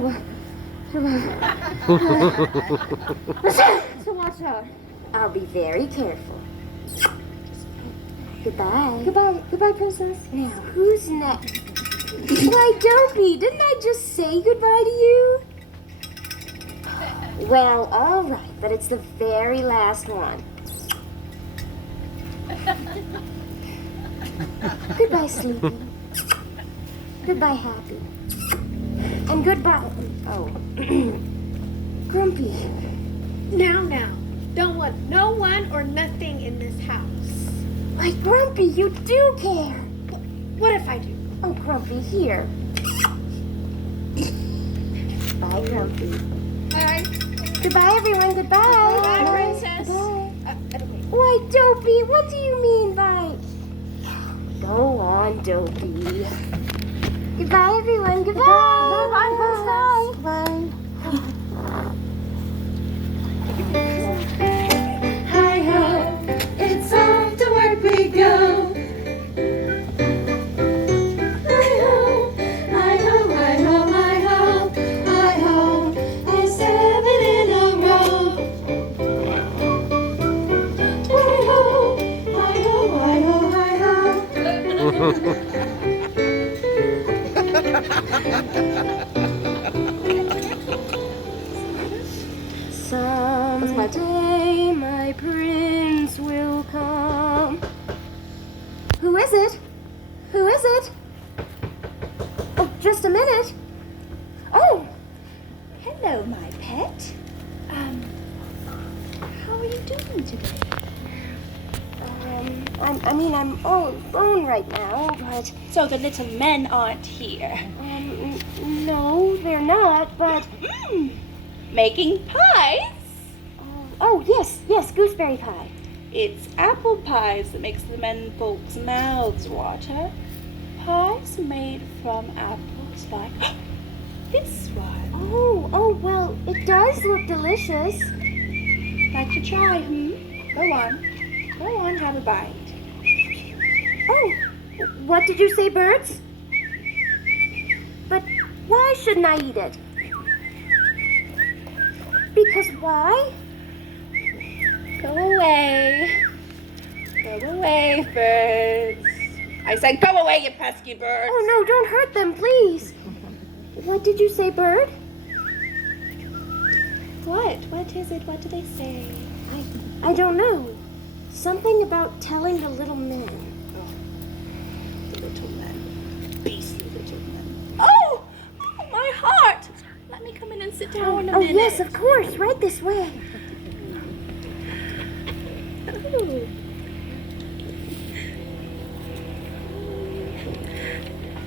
watch out. I'll be very careful. Goodbye. Goodbye, Princess. Now, who's next? Why, Dopey, didn't I just say goodbye to you? Well, all right, but it's the very last one. Goodbye, Sleepy. Goodbye, Happy. And goodbye. Oh. Grumpy. Now. Don't want no one or nothing in this house. Why, Grumpy, you do care. What if I do? Oh, Grumpy, here. Bye, Grumpy. Bye. Goodbye, everyone. Goodbye. Bye, Princess. Goodbye. Why, Dopey, what do you mean by... Go on, Dopey. Goodbye, everyone. Goodbye. Bye, Princess. Bye. Hi-ho, it's off to work we go. Hi-ho, hi-ho, hi-ho, hi-ho, hi-ho, and 7 in a row. Hi-ho, hi-ho, hi-ho, hi-ho. Someday my prince will come. Who is it? Who is it? Oh, just a minute. Oh, Hello, my pet. How are you doing today? I'm all alone right now, but So the little men aren't here. no, they're not, but Making pies? oh, yes, gooseberry pie. It's apple pies that makes the men folks' mouths water. Pies made from apples like this one. Oh, well, it does look delicious. Like to try, Go on, have a bite. Oh, what did you say, birds? But why shouldn't I eat it? Because why? Go away. Go away, birds. I said go away, you pesky birds. Oh, no, don't hurt them, please. What did you say, bird? What? What is it? What do they say? I don't know. Something about telling the little men. The little men. Beastly little men. Oh! My heart! Let me come in and sit down a Oh, minute. yes, of course, right this way. Ooh.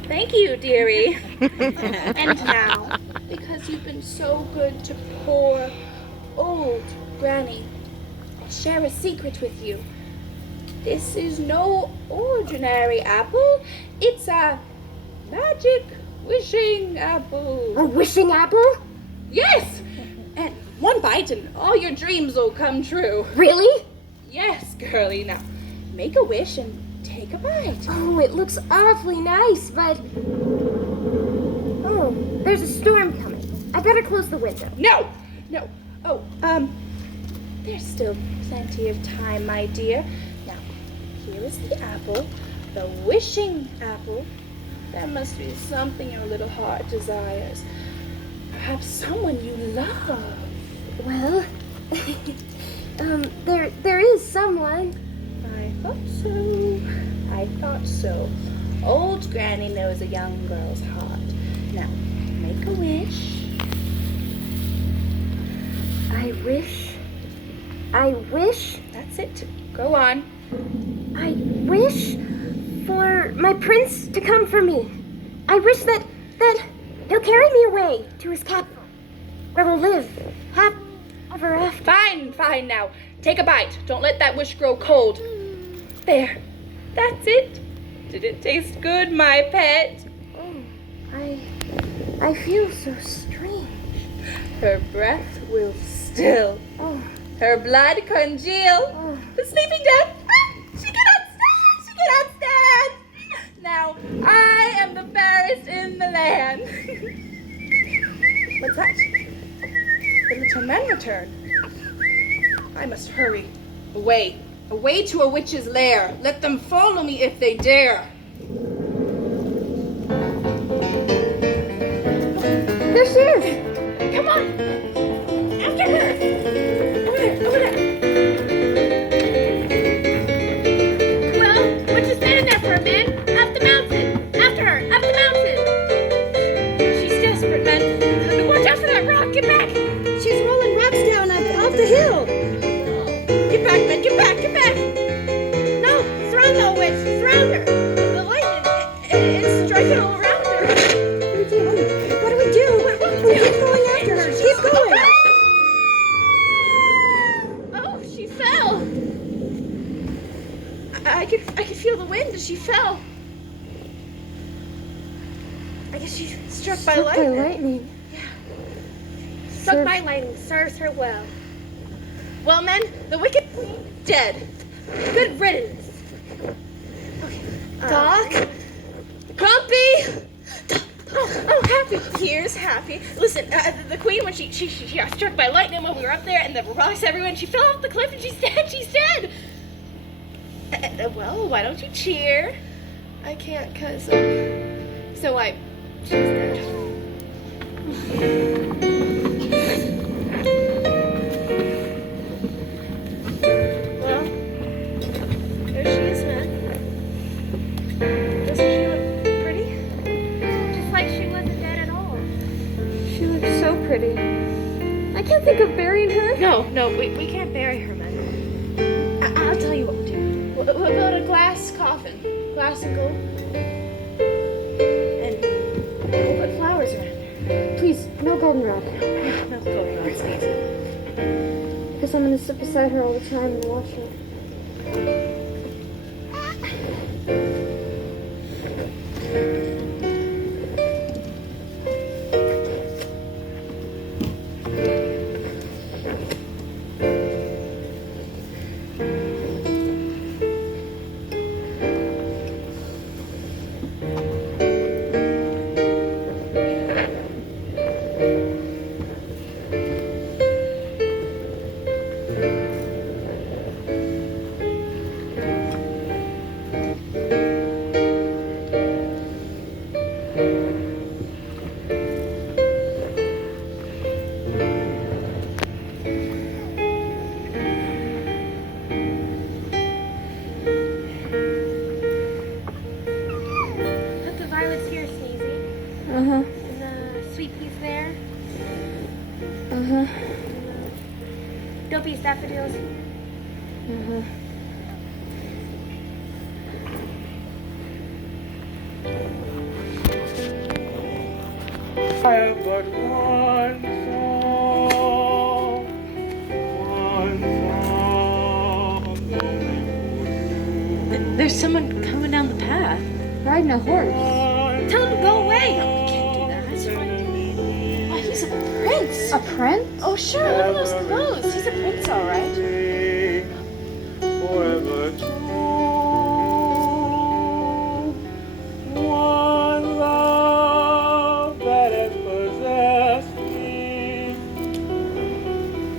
Thank you, dearie. And now, because you've been so good to poor old Granny, I'll share a secret with you. This is no ordinary apple. It's a magic wishing apple. A wishing apple? Yes! And one bite and all your dreams will come true. Really? Yes, girlie. Now, make a wish and take a bite. Oh, it looks awfully nice, but... Oh, there's a storm coming. I better close the window. No! Oh, there's still plenty of time, my dear. Now, here is the apple, the wishing apple. There must be something your little heart desires. Perhaps someone you love. Well, there is someone. I thought so. Old Granny knows a young girl's heart. Now, make a wish. I wish. That's it. Go on. I wish for my prince to come for me. I wish that he'll carry me away to his capital, where we'll live happily ever after. Fine now. Take a bite. Don't let that wish grow cold. There. That's it. Did it taste good, my pet? Oh, I feel so strange. Her breath will still. Oh. Her blood congeal. Oh. The sleeping death. She cannot stand. Now, I am the fairest in the land. What's that? The little men return. I must hurry. Away to a witch's lair. Let them follow me if they dare. There she is. Come on. After her. Over there. Well, what you standing there for, man? Up the mountain. After her. Up the mountain. She's desperate, men. Watch out for that rock. Get back. She's rolling rocks down off the hill. Get back, men. Get back. No, surround the witch. Surround her. The lightning, it's striking all around her. What do we do? Keep going after her. Keep going. Oh, she fell. I could feel the wind as she fell. I guess she's struck by lightning. Struck by lightning serves her well. Well, men, the wicked queen dead. Good riddance. Okay. Doc? Grumpy! Oh, Happy. Here's Happy. Listen, the queen, when she got struck by lightning when we were up there and there were rocks everywhere and she fell off the cliff and she's dead. Well, why don't you cheer? I can't, cause she's dead. Well, there she is, man. Doesn't she look pretty? Just like she wasn't dead at all. She looks so pretty. I can't think of burying her. No, we can't bury her, man. I'll tell you what we'll do. We'll build a glass coffin. Glass and gold. And we'll put flowers around her. Please, no goldenrod. No golden rocks, please. Because I'm going to sit beside her all the time and watch her. Put the violets here, Sneezy. Uh-huh. And the sweet peas there. Uh-huh. Dopey daffodils here. Uh-huh. I have but one song, There's someone coming down the path. Riding a horse. Tell him to go away. That's fine. Oh, he's a prince. A prince? Oh, sure. Look at those clothes. He's a prince, all right. forever true. One love that has possessed me.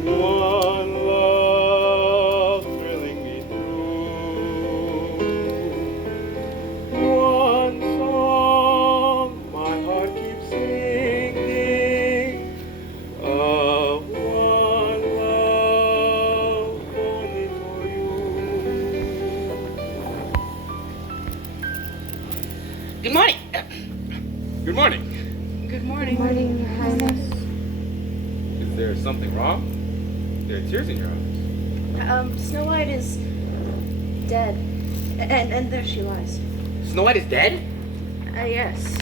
One love thrilling me through. One song my heart keeps singing. Good morning. Good morning. Morning, Your Highness. Is there something wrong? There are tears in your eyes. Snow White is dead. And there she lies. Snow White is dead? Yes.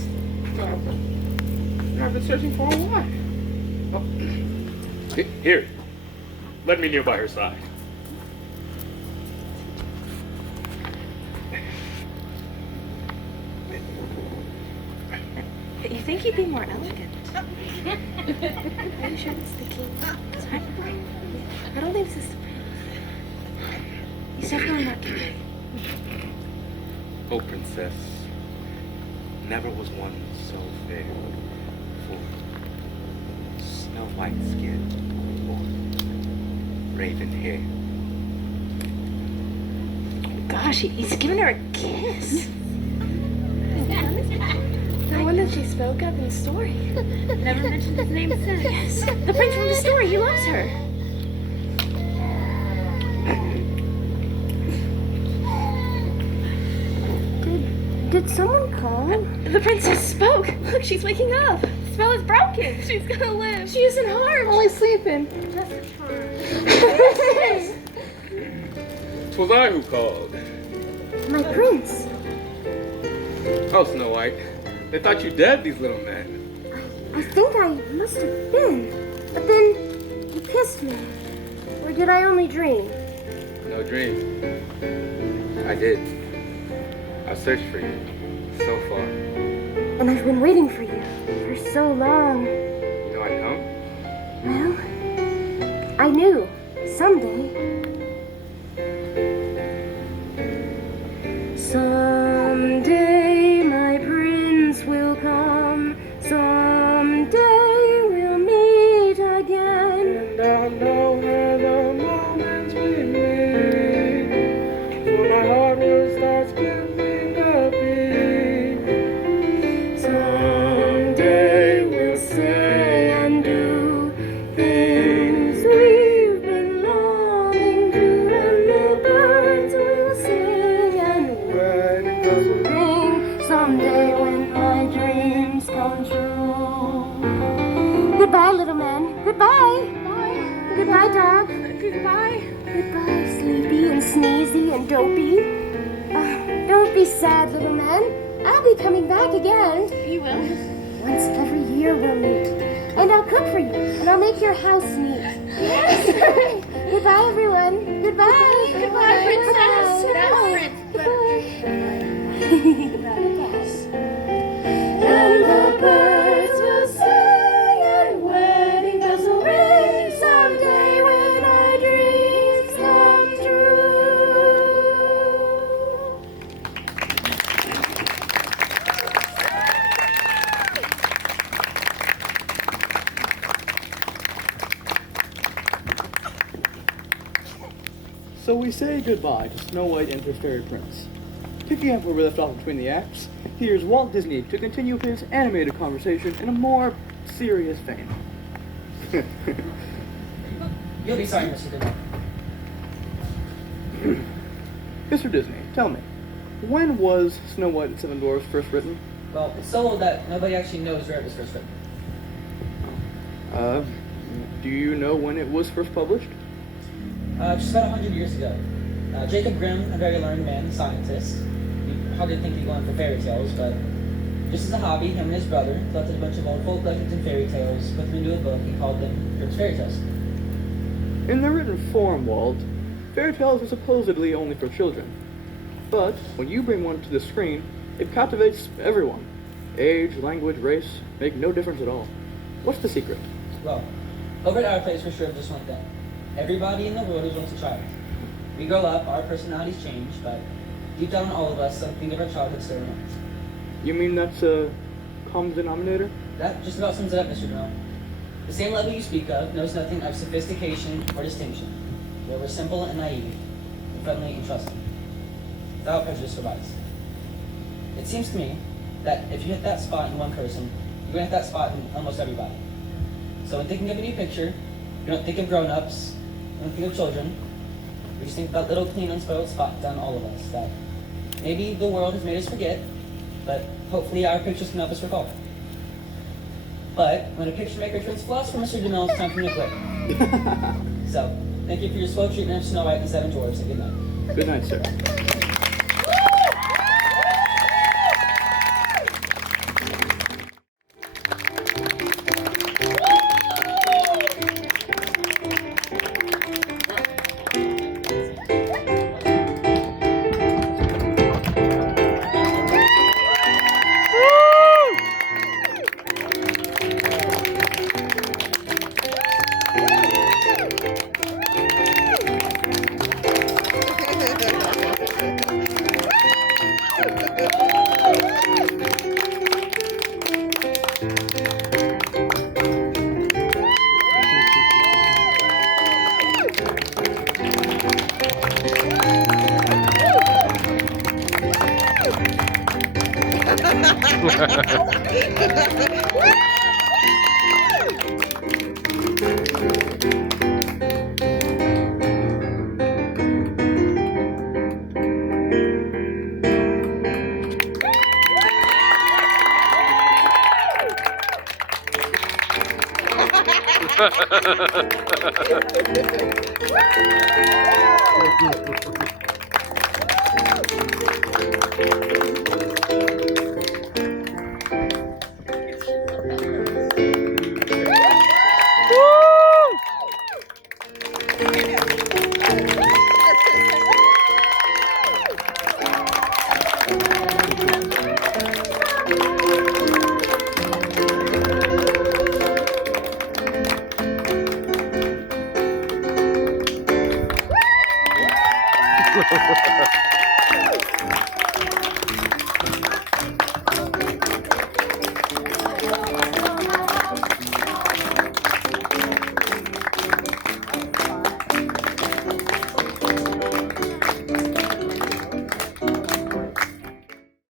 I've been searching for a while. Oh. Here. Let me kneel by her side. You think he'd be more elegant? Are you sure it's the king? Sorry. I don't think this is the prince. He's definitely not king. Oh, princess, never was one so fair for snow white skin or raven hair. Gosh, he's giving her a kiss. The one that she spoke of in the story. Never mentioned his name since. Yes, the prince from the story. He loves her. Did someone call? The princess spoke. Look, she's waking up. The spell is broken. She's gonna live. She isn't harmed. Only sleeping. Just a charm. 'Twas I who called. My prince. Oh, Snow White, they thought you dead, these little men. I think I must have been. But then you kissed me. Or did I only dream? No dream. I did. I searched for you so far. And I've been waiting for you for so long. You know I'd come? Well, I knew someday. Someday my prince will come. Someday we'll meet again. And I'll know where the moments we meet. For my heart will start skipping a beat. Someday we'll say and do things we've been longing to, and the birds will sing and weddings will ring. Someday when my dreams come true. Goodbye, little man. Goodbye. Goodbye, dog. Goodbye. Goodbye, sleepy and sneezy and dopey. Don't be sad, little man. I'll be coming back again. You will. Once every year we'll meet. And I'll cook for you. And I'll make your house neat. Yes. Goodbye, everyone. Goodbye. Goodbye, princess. And the birds will sing and wedding bells will ring someday when our dreams come true. So we say goodbye to Snow White and her fairy prince. Picking up where we left off between the acts, here's Walt Disney to continue his animated conversation in a more serious vein. You'll be sorry, Mr. Goodman. Mr. Disney, tell me, when was Snow White and Seven Dwarfs first written? Well, it's so old that nobody actually knows where it was first written. Do you know when it was first published? Just about 100 years ago. Jacob Grimm, a very learned man, scientist, you hardly think he'd go in for fairy tales, but just as a hobby, him and his brother collected a bunch of old folk legends and fairy tales, put them into a book, and called them Grimm's Fairy Tales. In the written form, Walt, fairy tales are supposedly only for children. But when you bring one to the screen, it captivates everyone. Age, language, race make no difference at all. What's the secret? Well, over at our place, we're sure of just one thing. Everybody in the world is once a child. We grow up, our personalities change, but deep down in all of us, something of our childhood still remains. You mean that's a common denominator? That just about sums it up, Mr. Grimm. The same level you speak of knows nothing of sophistication or distinction. Where we're simple and naive, and friendly and trusting, without prejudice or bias. It seems to me that if you hit that spot in one person, you're going to hit that spot in almost everybody. So when thinking of a new picture, you don't think of grown-ups, you don't think of children, we just think of that little clean, unspoiled spot down all of us that maybe the world has made us forget, but hopefully our pictures can help us recall. But when a picture maker turns floss for Mr. DeMille, it's time for nuclear. So, thank you for your slow treatment of Snow White and Seven Dwarfs, and good night. Good night, sir. Ha ha ha ha!